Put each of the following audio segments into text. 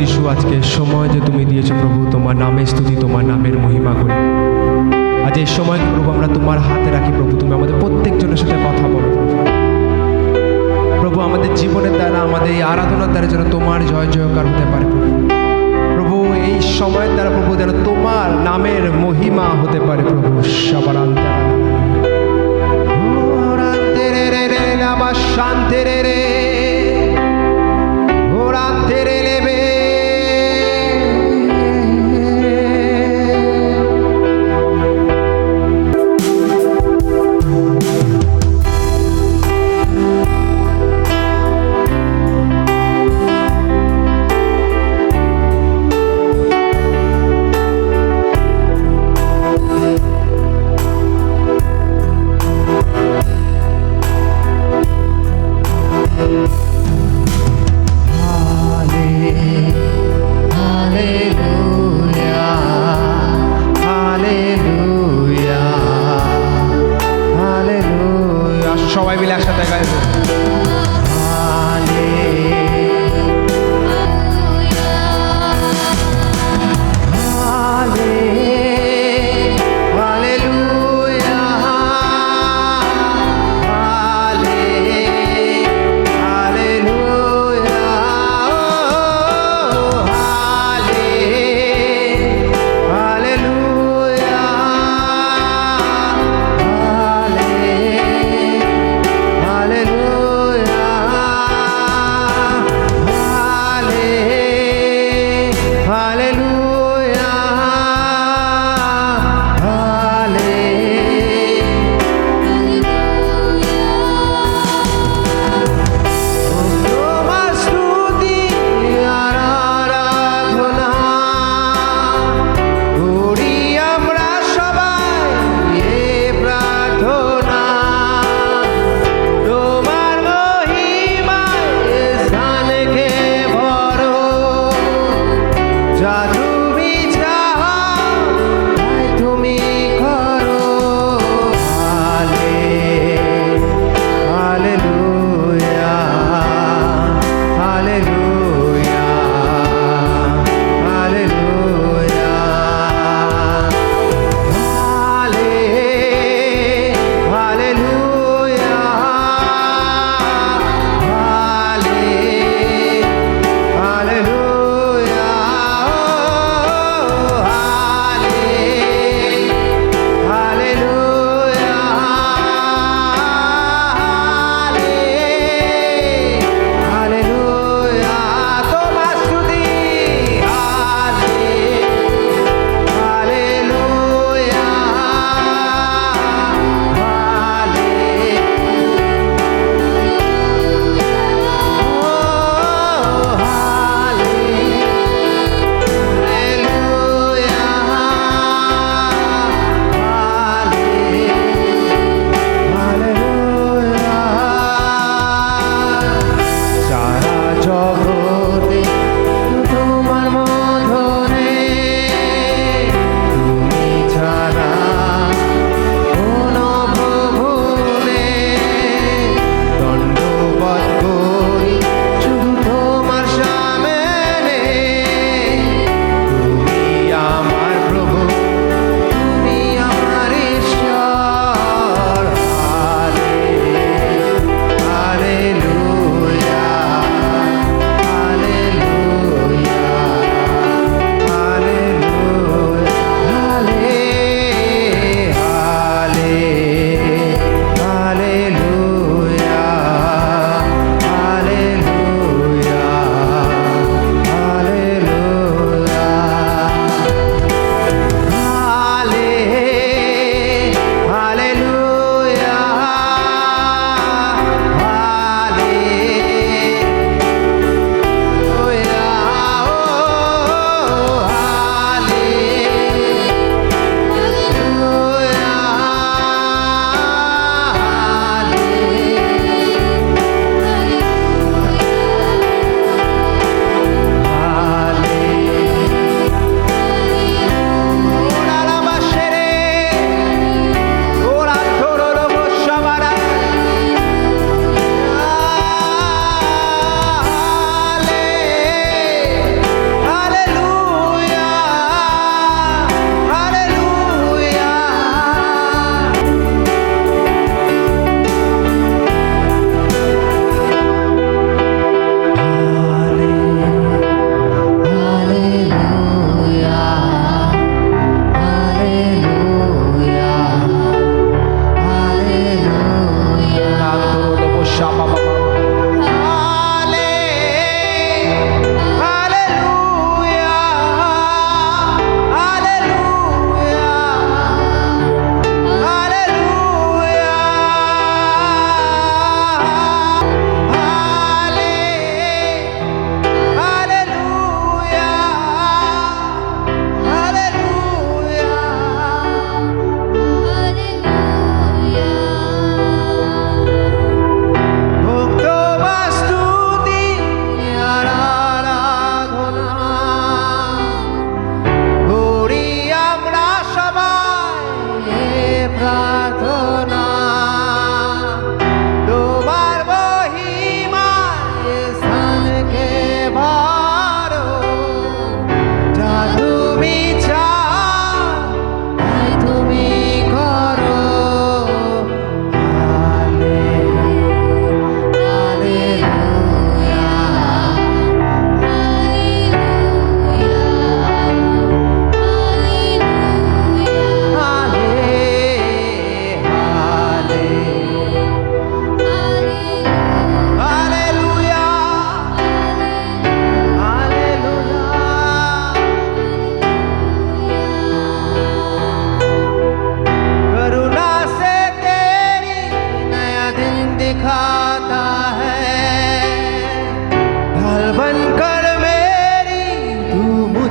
যিশু, আজকে সময় যে তুমি দিয়েছো প্রভু, তোমার নামে স্তুতি, তোমার নামের মহিমা করি। আজ এই সময়কে প্রভু আমরা তোমার হাতে রাখি প্রভু, তুমি আমাদের প্রত্যেকজনের সাথে কথা বলো প্রভু। প্রভু আমাদের জীবনের দ্বারা, আমাদের এই আরাধনার দ্বারা যেন তোমার জয় জয়কার হতে পারে প্রভু। প্রভু এই সময়ের দ্বারা প্রভু যেন তোমার নামের মহিমা হতে পারে প্রভু। সবার শান্তি রে রে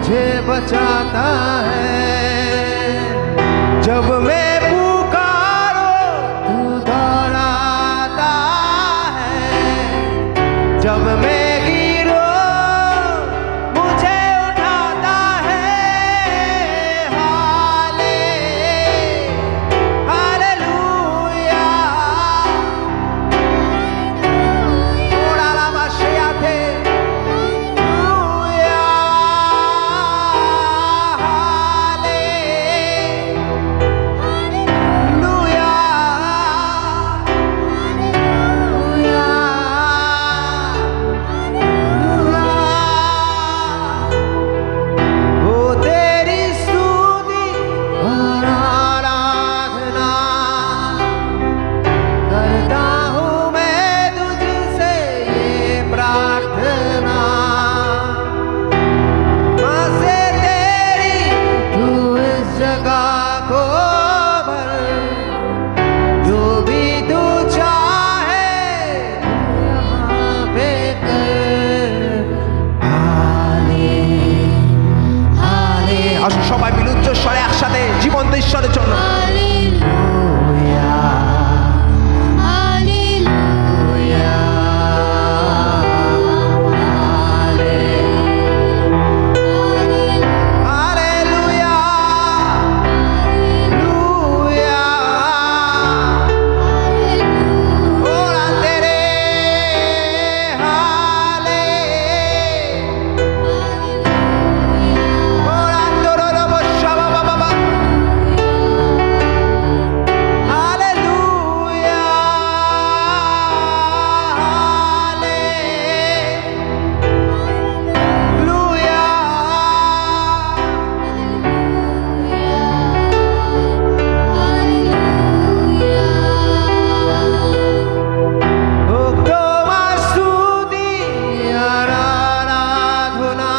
मुझे बचाता है। जब मैं पुकारो तू दौड़ाता है, जब मैं गिरो मुझे उठाता है। हालेलुया, ओरा ला बाशिया थे, हालेलुया, ओ तेरी स्तुति और आराधना करता हूँ मैं तुझसे ये प्रार्थना। माँ से तेरी तू इस जगह को भर, जो भी तू चाहे तू यहाँ पे कर। हाले হালে আসো সবাই মিলে উচ্চ স্বরে একসাথে জীবন্ত ঈশ্বরের জন্য। হালেলুয়া, হালেলুয়া, হালেলুয়া, হালেলুয়া, ওরা তেরে হালে, ওরা তোরো বসা বাবা বাবা। হালেলুয়া, হালেলুয়া, ও তোমার স্তুতি আর আরাধনা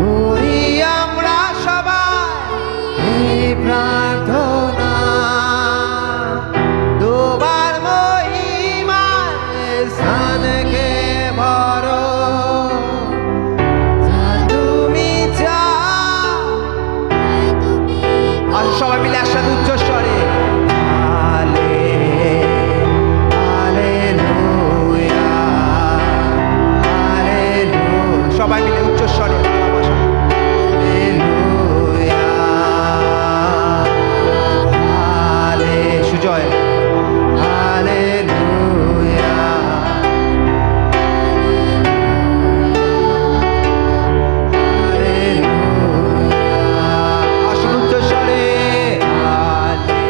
করি আমরা সবাই এই প্রার্থনা। তোমার মহিমায় স্থানকে ভরো, যা তুমি চাও। আর সবাই মিলে একসাথে উচ্চ স্বরে হালে, হালেলুয়া, হালেলুয়া, সবাই মিলে উচ্চ স্বরে হালেলুয়া, হালে সুজয় হালেলুয়া, হালেলুয়া, আসুন উচ্চ স্বরে হালে,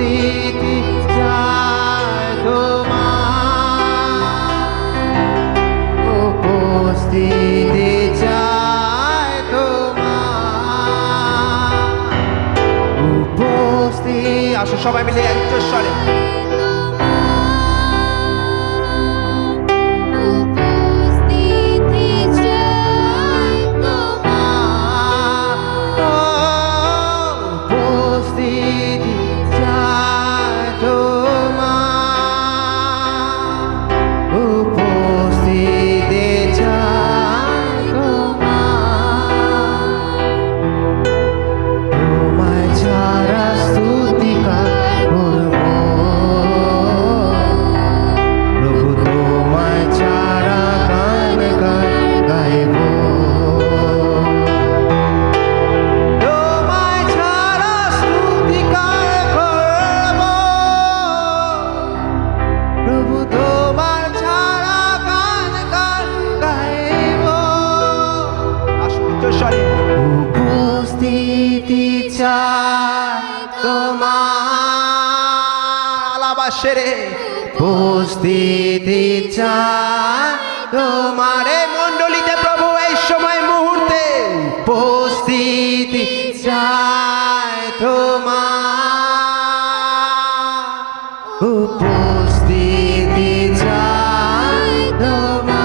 উপস্থিতি চাই তোমার, উপস্থিতি চাই তোমার, উপস্থিতি। আসো সবাই মিলে একটু স্বরে উপস্থিতি চাই তোমার, আলাবাসেরে উপস্থিতি চাই তোমার। এই মণ্ডলীতে প্রভু এই সময় মুহূর্তে উপস্থিতি চাই তোমার, উপস্থিতি চাই তোমার।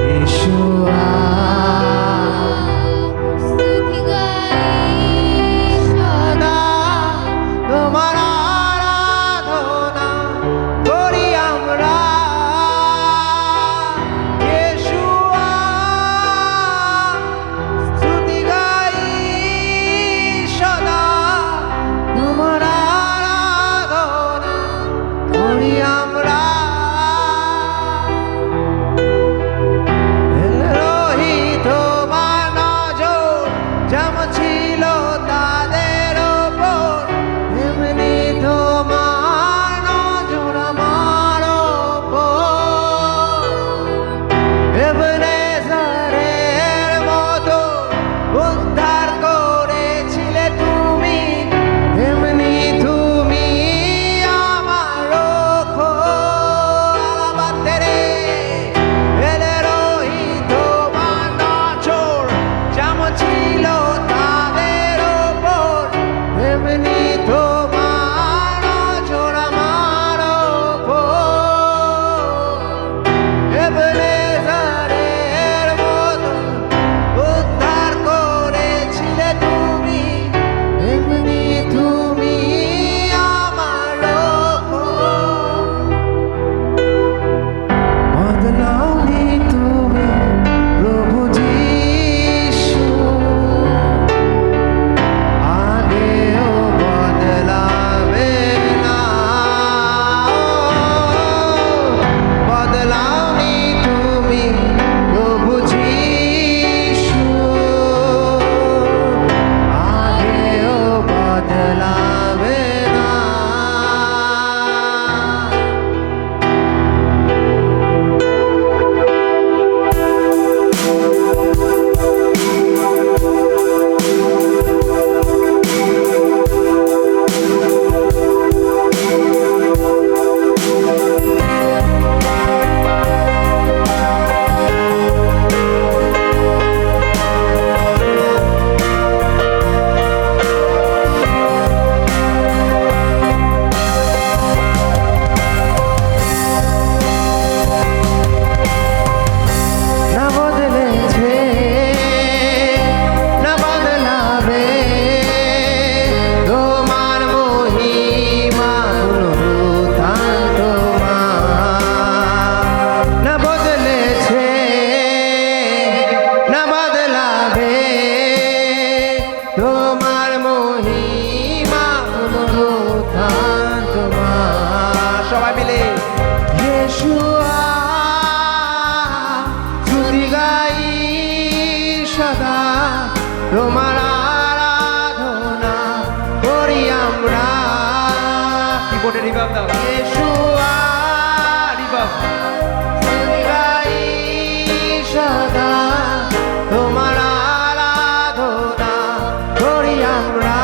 ইয়েশুয়া তোমার আরাধনা করি আমরা, ইয়েশুয়া স্তুতি গাই সদা, তোমার আরাধনা করি আমরা। এলোহি তোমার নজর যেমন ছিল তাদের ওপর, তেমনি তোমার নজর আমার ওপর। এবেনেজারের মতো উদ্ধার করেছিলে তুমি, তেমনি তুমি আমার আলাবাতেরে। এলোহি তোমার নজর যেমন ছিল তাদের ওপর, তেমনি তোমার নজর আমার ওপর। এবেনেজারের মতো উদ্ধার করেছিলে তুমি, তেমনি তুমি আমার ওপর। বদলাওনি তুমি প্রভু যীশু, আগেও বদলাবে না। বদলাওনি তুমি প্রভু যীশু, আগেও বদলাবে না। না বদলেছে, না বদলাবে তোমার মহিমা পুনরুত্থান তোমার। না বদলেছে, না বদলাবে তোমার মহিমা পুনরুত্থান তোমার। সবাই মিলে ইয়েশুয়া স্তুতি গাই সদা, তোমার আরাধনা করি আমরা। কিবোর্ডে রিভাব দাও। ইয়েশুয়া রিভাব। স্তুতি গাই সদা, তোমার আরাধনা করি আমরা।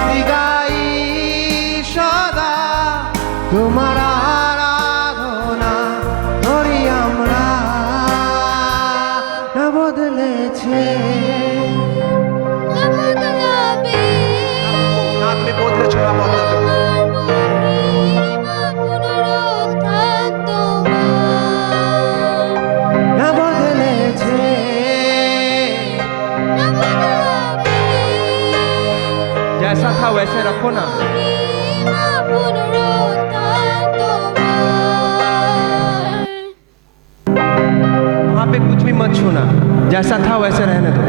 স্তুতি গাই সদা তোমার আরাধনা করি আমরা না বদলেছে না তুমি বদলেছো না বদলাবে না বদলেছে जैसा था वैसे रखो ना वहां पे कुछ भी मत छूना जैसा था वैसे रहने दो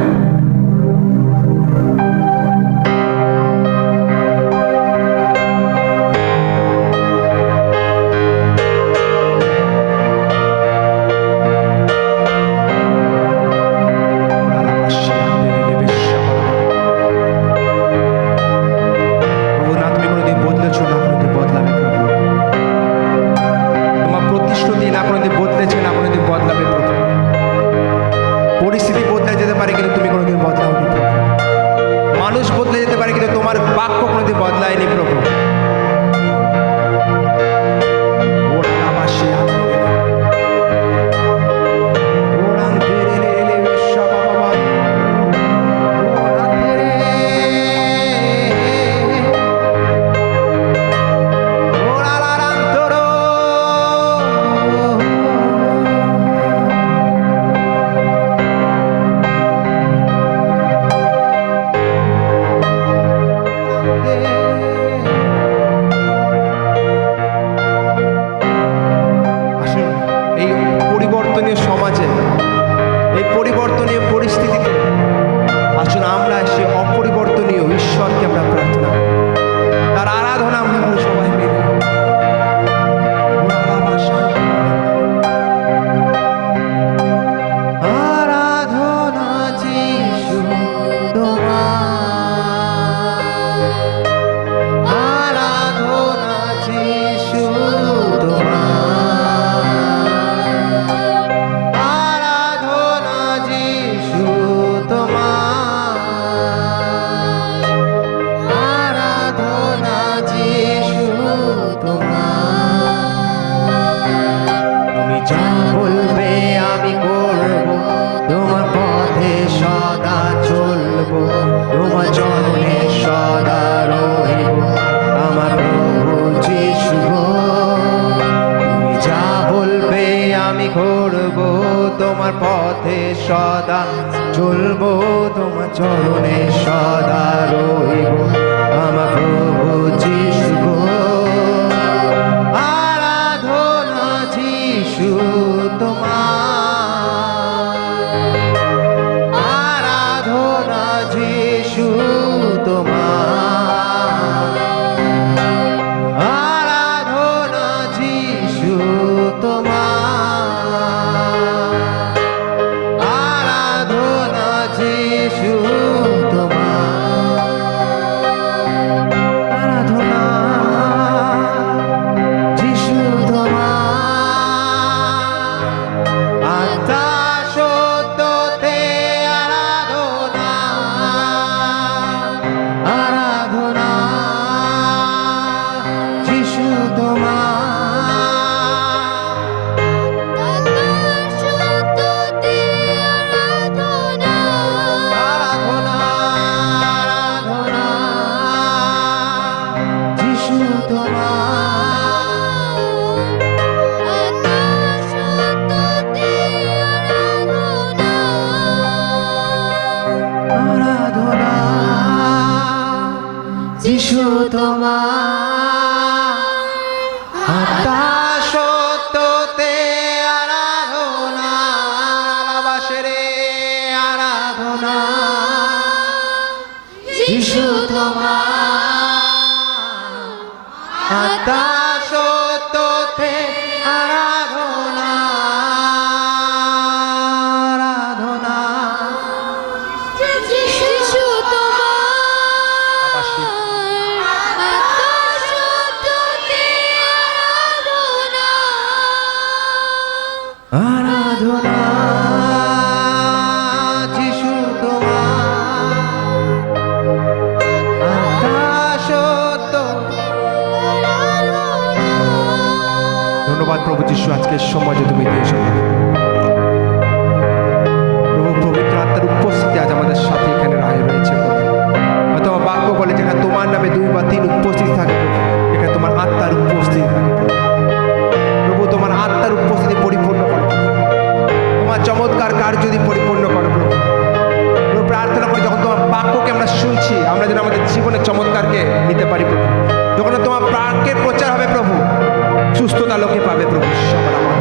প্রভু না তুমি কোনোদিন বদলেছো না কোনোদিন বদলাবে প্রভু তোমার প্রতিশ্রুতি না কোনোদিন বদলেছে না কোনোদিন বদলাবে প্রভু পরিস্থিতি বদলে যেতে পারে কিন্তু তুমি কোনোদিন বদলাওনি প্রভু মানুষ বদলে যেতে পারে কিন্তু তোমার বাক্য কোনোদিন বদলায়নি প্রভু আসুন এই পরিবর্তনীয় সমাজে এই পরিবর্তনীয় পরিস্থিতিতে আসুন আমরা সে অপরিবর্তনীয় ঈশ্বরকে আমরা প্রার্থনা করি তার আরাধনা আমরা করি সবাই মিলে আরাধনা যিশু তোমার আরাধনা যিশু তোমার আরাধনা যিশু তোমার আরাধনা যিশু তোমার তুমি যা বলবে আমি করব তোমার পথে সদা চলব তোমার চরণে সদা রহিব আমার প্রভু যিশু গো। তুমি যা বলবে আমি করব তোমার পথে সদা চলব তোমার চরণে সদা রহিব আমার প্রভু যিশু গো। আরাধনা যিশু তোমার আরাধনা যিশু তোমার আরাধনা যিশু তোমার আরাধনা যিশু তোমার আরাধনা যিশু তোমার আত্মা সত্যতে আরাধনা আরাধনা যিশু তোমার আরাধনা আরাধনা যিশু আরাধনা যিশু তোমার আত্মা সত্যতে আরাধনা ভালোবাসেরে আরাধনা যিশু তোমার আত্মা সত্যতে আরাধনা আরাধনা আরাধনা যিশু তোমার আত্মা প্রভু যিশু আজকে সমাজে তুমি দিয়েছো প্রভু। পবিত্র আত্মার উপস্থিতি আজ আমাদের সাথে এখানে রয়েছে প্রভু। হয়তো আমার বাক্য বলে যেখানে তোমার নামে 2 বা 3 উপস্থিত থাকে প্রভু, এখানে তোমার আত্মার উপস্থিতি থাকে প্রভু। প্রভু তোমার আত্মার উপস্থিতি পরিপূর্ণ করো প্রভু। তোমার চমৎকার কার্য যদি পরিপূর্ণ করো প্রভু। প্রভু প্রার্থনা করি যখন তোমার বাক্যকে আমরা শুনছি, আমরা যেন আমাদের জীবনের চমৎকারকে নিতে পারি প্রভু। যখন তোমার বাক্যের প্রচার হবে প্রভু, সুস্থতা লোকে পাবে প্রভু। সবার আমার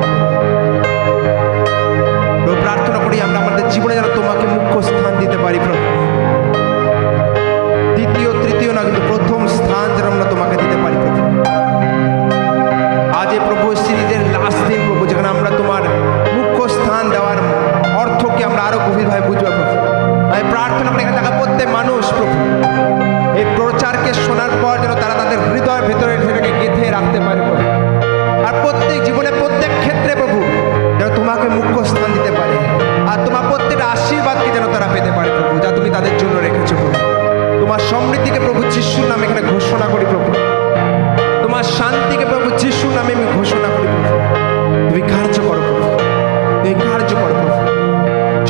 প্রভু প্রার্থনা করি আমরা আমাদের জীবনে যেন তোমাকে মুখ্য স্থান দিতে পারি প্রভু। দ্বিতীয় তৃতীয় না, কিন্তু প্রথম স্থান যেন আমরা তোমাকে দিতে পারি প্রভু। আজ এই প্রভু সিরিজের লাস্ট দিন প্রভু, যেখানে আমরা তোমার মুখ্য স্থান দেওয়ার অর্থকে আমরা আরো গভীরভাবে বুঝবো প্রভু। আমি প্রার্থনা করি এখানে থাকা প্রত্যেক মানুষ প্রভু এই প্রচারকে শোনার পর যেন তারা তাদের হৃদয়ের ভেতরে সেটাকে গেঁথে রাখতে পারে প্রভু। আর প্রত্যেক জীবনে প্রত্যেক ক্ষেত্রে প্রভু যেন তোমাকে মুখ্য স্থান দিতে পারে, আর তোমার প্রত্যেকটা আশীর্বাদকে যেন তারা পেতে পারে প্রভু, যা তুমি তাদের জন্য রেখেছো প্রভু। তোমার সমৃদ্ধিকে প্রভু যিশুর নামে এখানে ঘোষণা করি প্রভু। তোমার শান্তিকে প্রভু যিশুর নামে আমি ঘোষণা করি প্রভু। তুমি কার্য করো প্রভু, তুমি কার্য করো প্রভু।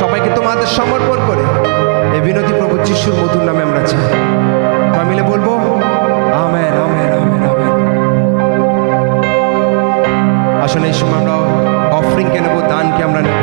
সবাইকে তোমাদের সমর্পণ করে এই বিনতি প্রভু যিশুর মধুর নামে আমরা চাই। আমরা মিলে বলবো আমেন, আমেন, আমেন, আমেন। আসলে এই সময় আমরা অফরিংকে নেবো, দানকে আমরা নেবো।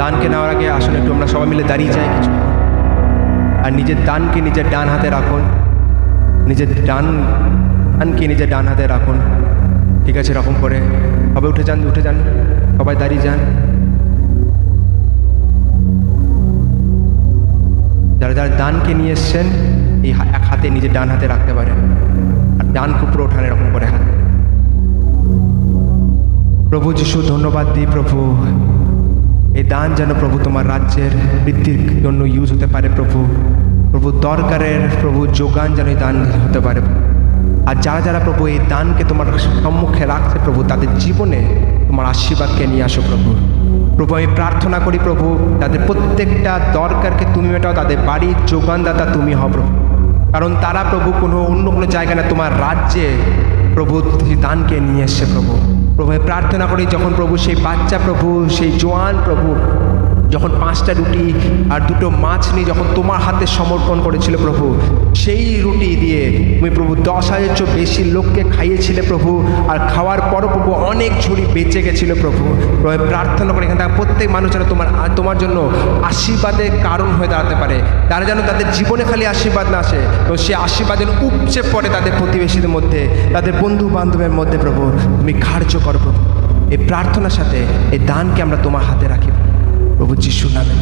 দানকে নেওয়ার আগে আসলে একটু আমরা সবাই মিলে দাঁড়িয়ে যাই কিছু, আর নিজের দানকে নিজের ডান হাতে রাখুন। নিজের দানকে নিজের ডান হাতে রাখুন। ঠিক আছে, এরকম করে সবাই উঠে যান, উঠে যান, সবাই দাঁড়িয়ে যান। যারা যারা দানকে নিয়ে এসছেন এই এক হাতে নিজের ডান হাতে রাখতে পারেন, আর ডান কুপুরে ওঠান এরকম করে হাত। প্রভু যিশু ধন্যবাদ দিই প্রভু, এই দান যেন প্রভু তোমার রাজ্যের বৃদ্ধির জন্য ইউজ হতে পারে প্রভু। প্রভু দরকারের প্রভু যোগান যেন এই দান হতে পারে। আর যারা যারা প্রভু এই দানকে তোমার সম্মুখে রাখছে প্রভু, তাদের জীবনে তোমার আশীর্বাদকে নিয়ে আসো প্রভু। প্রভু আমি প্রার্থনা করি প্রভু, তাদের প্রত্যেকটা দরকারকে তুমি মেটাও, তাদের বাড়ির যোগানদাতা তুমি হও প্রভু। কারণ তারা প্রভু অন্য কোনো জায়গায় না, তোমার রাজ্যে প্রভু দানকে নিয়ে এসছে প্রভু। প্রভু আমি প্রার্থনা করি যখন প্রভু সেই বাচ্চা প্রভু, সেই জোয়ান প্রভু যখন 5টা রুটি আর 2টো মাছ নিয়ে যখন তোমার হাতে সমর্পণ করেছিল প্রভু, সেই রুটি দিয়ে তুমি প্রভু 10,000 বেশি লোককে খাইয়েছিলে প্রভু। আর খাওয়ার পরও প্রভু অনেক ঝুড়ি বেঁচে গেছিল প্রভু। প্রভু প্রার্থনা করে এখানে প্রত্যেক মানুষ যেন তোমার জন্য আশীর্বাদের কারণ হয়ে দাঁড়াতে পারে। তারা যেন তাদের জীবনে খালি আশীর্বাদ না আসে, তো সে আশীর্বাদ যেন উপচে পড়ে তাদের প্রতিবেশীদের মধ্যে, তাদের বন্ধু বান্ধবের মধ্যে প্রভু। তুমি কার্য করো প্রভু। এই প্রার্থনার সাথে এই দানকে আমরা তোমার হাতে রাখি প্রভু যিশুর নামে।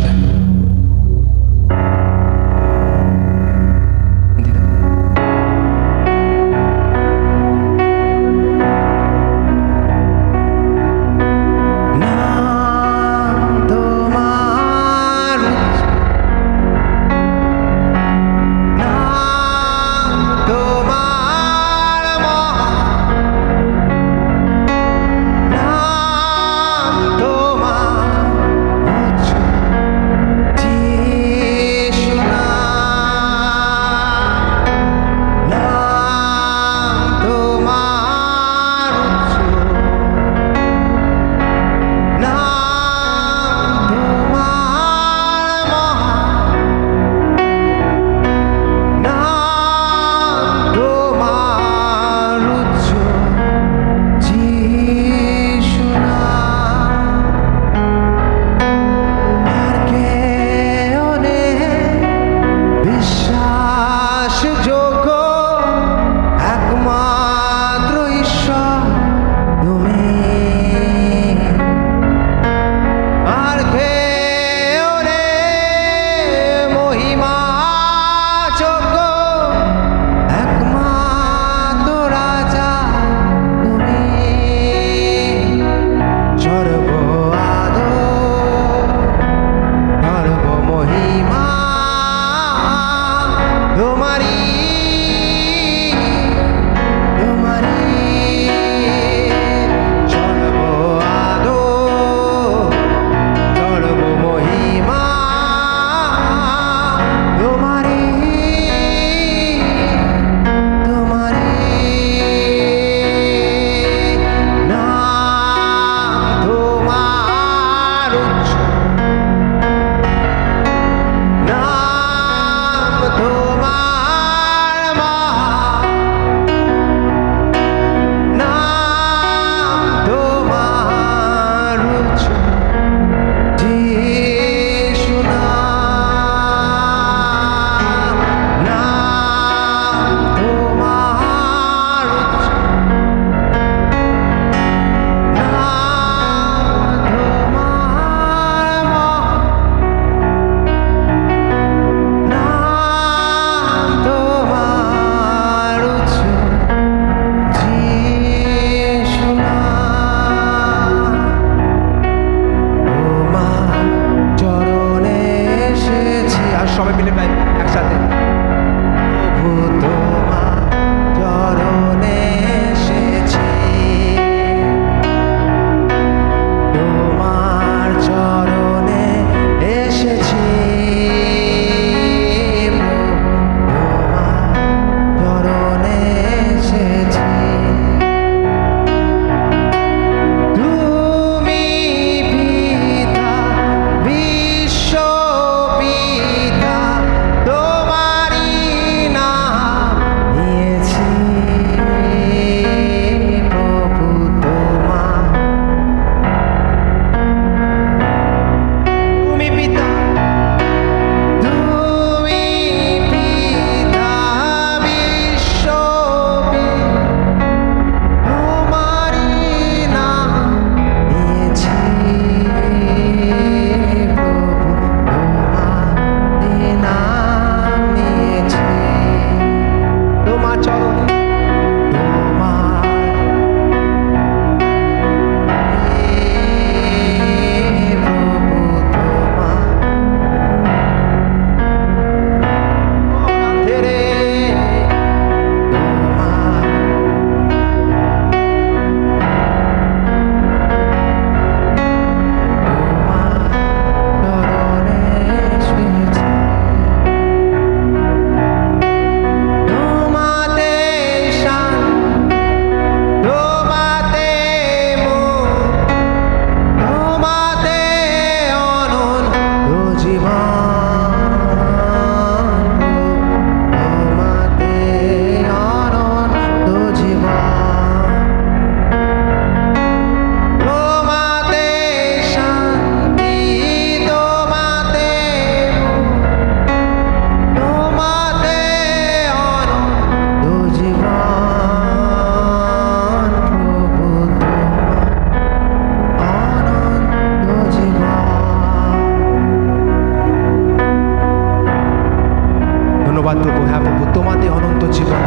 প্রভু, হ্যাঁ প্রভু, তোমাদের অনন্ত জীবন,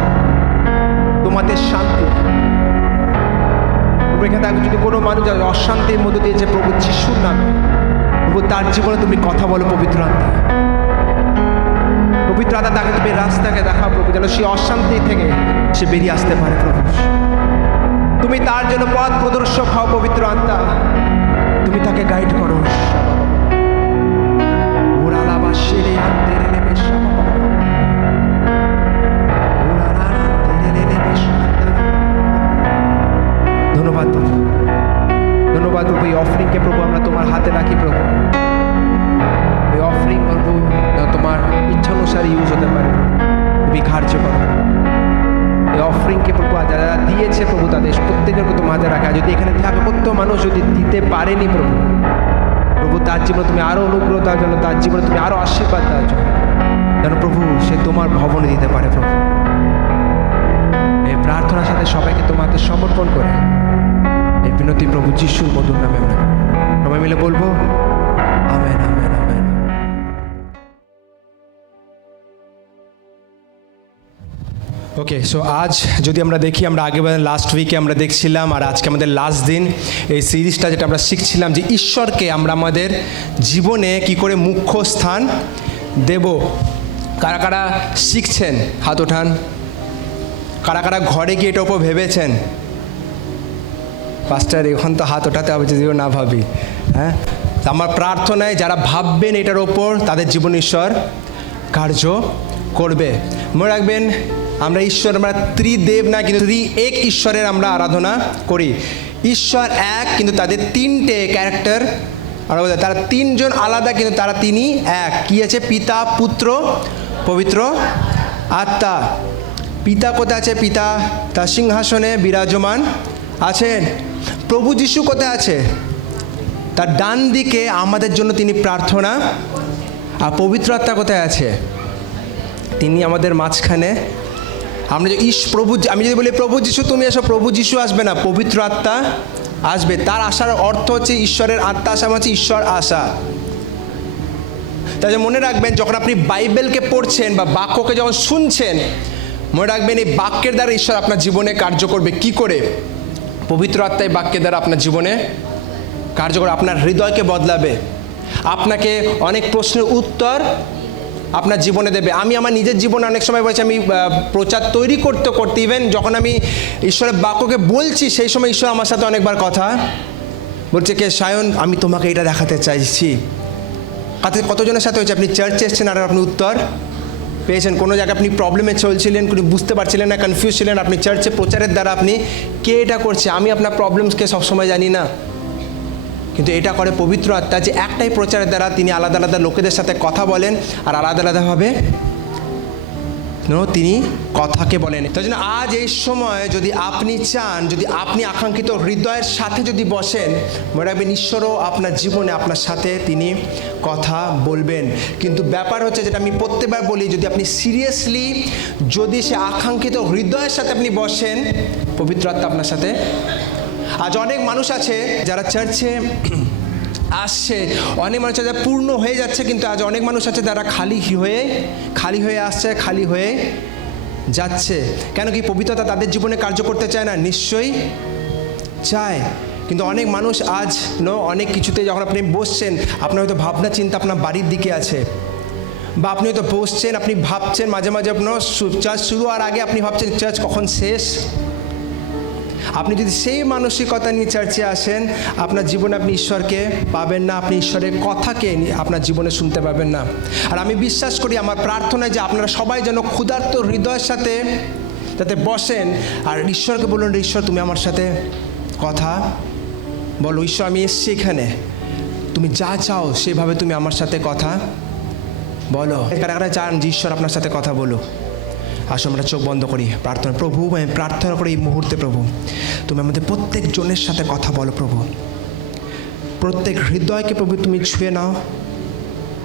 তোমাদের শান্তি। প্রভু এখানে দেখো, যদি কোনো মানুষ অশান্তির মধ্যে দিয়েছে প্রভু যিশুর নামে, প্রভু তার জীবনে তুমি কথা বলো পবিত্র আত্মা। পবিত্র আত্মা তাকে তুমি রাস্তাকে দেখাও প্রভু, যেন সেই অশান্তি থেকে সে বেরিয়ে আসতে পারে প্রভু। তুমি তার জন্য পথ প্রদর্শক হও পবিত্র আত্মা, তুমি তাকে গাইড করো। ধন্যবাদ প্রভু, ধন্যবাদ প্রভু। এই অফরিংকে প্রভু আমরা তোমার হাতে রাখি প্রভু। এই অফরিং প্রভু তোমার ইচ্ছা অনুসারে ইউজ হতে পারে, তুমি কার্য করো। এই অফরিংকে প্রভু যারা দিয়েছে প্রভু তাদের প্রত্যেকের তোমার হাতে রাখা। যদি এখানে থাকে প্রত্যেক মানুষ যদি দিতে পারেনি প্রভু, প্রভু তার জীবনে তুমি আরও অনুগ্রহ দেওয়ার জন্য, তার জীবনে তুমি আরও আশীর্বাদ দেওয়ার জন্য, যেন প্রভু সে তোমার ভবনে দিতে পারে প্রভু। এই প্রার্থনার সাথে সবাইকে তোমার হাতে সমর্পণ করে এই বিনতি প্রভু যিশুর মধুর নামে আমরা সবাই মিলে বলবো, আমেন, আমেন, আমেন। ওকে, সো আজ যদি আমরা দেখি, আমরা আগে লাস্ট উইকে আমরা দেখছিলাম, আর আজকে আমাদের লাস্ট দিন এই সিরিজটা, যেটা আমরা শিখছিলাম যে ঈশ্বরকে আমরা আমাদের জীবনে কি করে মুখ্য স্থান দেব। কারা কারা শিখছেন হাত ওঠান। কারা কারা ঘরে গিয়ে এটার উপর ভেবেছেন? পাস্টার এখন তো হাত ওঠাতে হবে যদিও না ভাবি। হ্যাঁ, আমার প্রার্থনায় যারা ভাববেন এটার ওপর, তাদের জীবন ঈশ্বর কার্য করবে। মনে রাখবেন, আমরা ঈশ্বর, আমরা ত্রিদেব না, কিন্তু এক ঈশ্বরের আমরা আরাধনা করি। ঈশ্বর এক, কিন্তু তাদের তিনটে ক্যারেক্টার, আর তারা তিনজন আলাদা, কিন্তু তারা তিনি এক। কি আছে? পিতা, পুত্র, পবিত্র আত্মা। পিতা কোথায় আছে? পিতা তার সিংহাসনে বিরাজমান আছেন। প্রভু যিশু কোথায় আছে? তার ডান দিকে আমাদের জন্য তিনি প্রার্থনা। আর পবিত্র আত্মা কোথায় আছে? তিনি আমাদের মাঝখানে। আমরা যে প্রভু, আমি যদি বলি প্রভু যিশু তুমি এসো, প্রভু যিশু আসবে না, পবিত্র আত্মা আসবে। তার আসার অর্থ হচ্ছে ঈশ্বরের আত্মা আসা, হচ্ছে ঈশ্বর আসা। তাই মনে রাখবেন, যখন আপনি বাইবেলকে পড়ছেন বা বাক্যকে যখন শুনছেন, মনে রাখবেন এই বাক্যের দ্বারা ঈশ্বর আপনার জীবনে কার্য করবে। কি করে? পবিত্র আত্মায় বাক্যের দ্বারা আপনার জীবনে কার্য করে, আপনার হৃদয়কে বদলাবে, আপনাকে অনেক প্রশ্নের উত্তর আপনার জীবনে দেবে। আমি আমার নিজের জীবনে অনেক সময় বলছি, আমি প্রচার তৈরি করতে করতে, ইভেন যখন আমি ঈশ্বরের বাক্যকে বলছি, সেই সময় ঈশ্বর আমার সাথে অনেকবার কথা বলছে, কে সায়ন, আমি তোমাকে এটা দেখাতে চাইছি। কতজনের সাথে হয়েছে, আপনি চার্চে এসেছেন আর আপনি উত্তর পেয়েছেন। কোনো জায়গায় আপনি প্রবলেমে চলছিলেন, কোনো বুঝতে পারছিলেন না, কনফিউজ ছিলেন, আপনি চার্চে প্রচারের দ্বারা আপনি, কে এটা করছে? আমি আপনার প্রবলেমসকে সবসময় জানি না, কিন্তু এটা করে পবিত্র আত্মা, যে একটাই প্রচারের দ্বারা তিনি আলাদা আলাদা লোকেদের সাথে কথা বলেন, আর আলাদা আলাদাভাবে তিনি কথাকে বলেন। তাই জন্য আজ এই সময় যদি আপনি চান, যদি আপনি আকাঙ্ক্ষিত হৃদয়ের সাথে যদি বসেন, মনে রাখবেন ঈশ্বরও আপনার জীবনে আপনার সাথে তিনি কথা বলবেন। কিন্তু ব্যাপার হচ্ছে, যেটা আমি প্রত্যেকবার বলি, যদি আপনি সিরিয়াসলি যদি সে আকাঙ্ক্ষিত হৃদয়ের সাথে আপনি বসেন, পবিত্র আত্মা আপনার সাথে। আজ অনেক মানুষ আছে যারা চার্চে আসছে, অনেক মানুষ আছে পূর্ণ হয়ে যাচ্ছে, কিন্তু আজ অনেক মানুষ আছে যারা খালি হয়ে আসছে, খালি হয়ে যাচ্ছে। কেন? কি পবিত্রতা তাদের জীবনে কার্য করতে চায় না? নিশ্চয়ই চায়। কিন্তু অনেক মানুষ আজ অনেক কিছুতে যখন আপনি বসছেন, আপনার হয়তো ভাবনা চিন্তা আপনার বাড়ির দিকে আছে, বা আপনি হয়তো বসছেন, আপনি ভাবছেন মাঝে মাঝে আপনার চার্চ শুরু হওয়ার আগে আপনি ভাবছেন চার্চ কখন শেষ। আপনি যদি সেই মানসিকতা নিয়ে চার্চে আসেন, আপনার জীবনে আপনি ঈশ্বরকে পাবেন না, আপনি ঈশ্বরের কথাকে আপনার জীবনে শুনতে পাবেন না। আর আমি বিশ্বাস করি, আমার প্রার্থনায় যে আপনারা সবাই যেন ক্ষুধার্ত হৃদয়ের সাথে যাতে বসেন, আর ঈশ্বরকে বলুন, ঈশ্বর তুমি আমার সাথে কথা বলো। ঈশ্বর, আমি এসছি এখানে, তুমি যা চাও সেভাবে তুমি আমার সাথে কথা বলো। কারা কারা চান যে ঈশ্বর আপনার সাথে কথা বলো? আসো আমরা চোখ বন্ধ করি, প্রার্থনা। প্রভু, আমি প্রার্থনা করি এই মুহূর্তে, প্রভু তুমি আমাদের প্রত্যেক জনের সাথে কথা বলো। প্রভু প্রত্যেক হৃদয়কে প্রভু তুমি ছুঁয়ে নাও,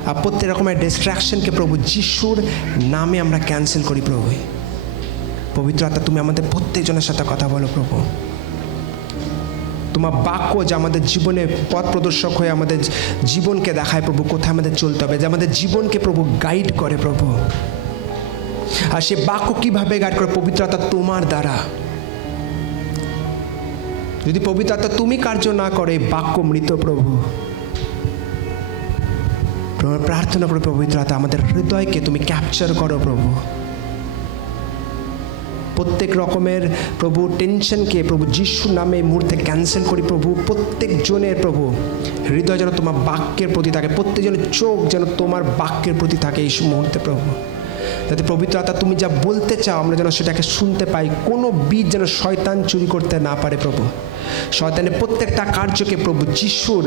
আর প্রত্যেক রকমের ডিস্ট্র্যাকশনকে প্রভু যিশুর নামে আমরা ক্যান্সেল করি। প্রভু পবিত্র আত্মা, তুমি আমাদের প্রত্যেক জনের সাথে কথা বলো। প্রভু তোমার বাক্য যে আমাদের জীবনে পথ প্রদর্শক হয়ে আমাদের জীবনকে দেখায়, প্রভু কোথায় আমাদের চলতে হবে, যে আমাদের জীবনকে প্রভু গাইড করে। প্রভু আর সে বাক্য কীভাবে গাইড করে? পবিত্র আত্মা তোমার দ্বারা। যদি পবিত্র আত্মা তুমি কার্য না করে, বাক্য মৃত। প্রভু প্রার্থনা করো পবিত্র আত্মা আমাদের হৃদয়কে তুমি ক্যাপচার করো প্রভু। প্রত্যেক রকমের প্রভু টেনশনকে প্রভু যিশুর নামে এই মুহূর্তে ক্যান্সেল করি প্রভু। প্রত্যেক জনের প্রভু হৃদয় যেন তোমার বাক্যের প্রতি থাকে, প্রত্যেকজনের চোখ যেন তোমার বাক্যের প্রতি থাকে এই মুহূর্তে প্রভু। যাতে পবিত্র আত্মা তুমি যা বলতে চাও আমরা যেন সেটাকে শুনতে পাই। কোনো বীজ যেন শয়তান চুরি করতে না পারে প্রভু। শয়তানের প্রত্যেকটা কার্যকে প্রভু যিশুর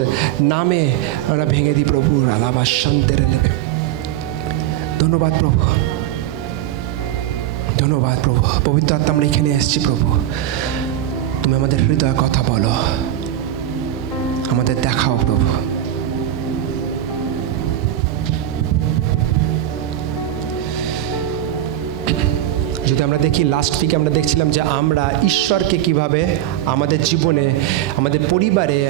নামে আমরা ভেঙে দিই প্রভু। আলাবা শান্তের নেবে। ধন্যবাদ প্রভু, ধন্যবাদ প্রভু। পবিত্র আত্মা আমরা এখানে এসেছি প্রভু, তুমি আমাদের হৃদয়ে কথা বলো, আমাদের দেখাও প্রভু। যদি আমরা দেখি লাস্ট উইকে আমরা দেখছিলাম যে আমরা ঈশ্বরকে কিভাবে আমাদের জীবনে, আমাদের পরিবারে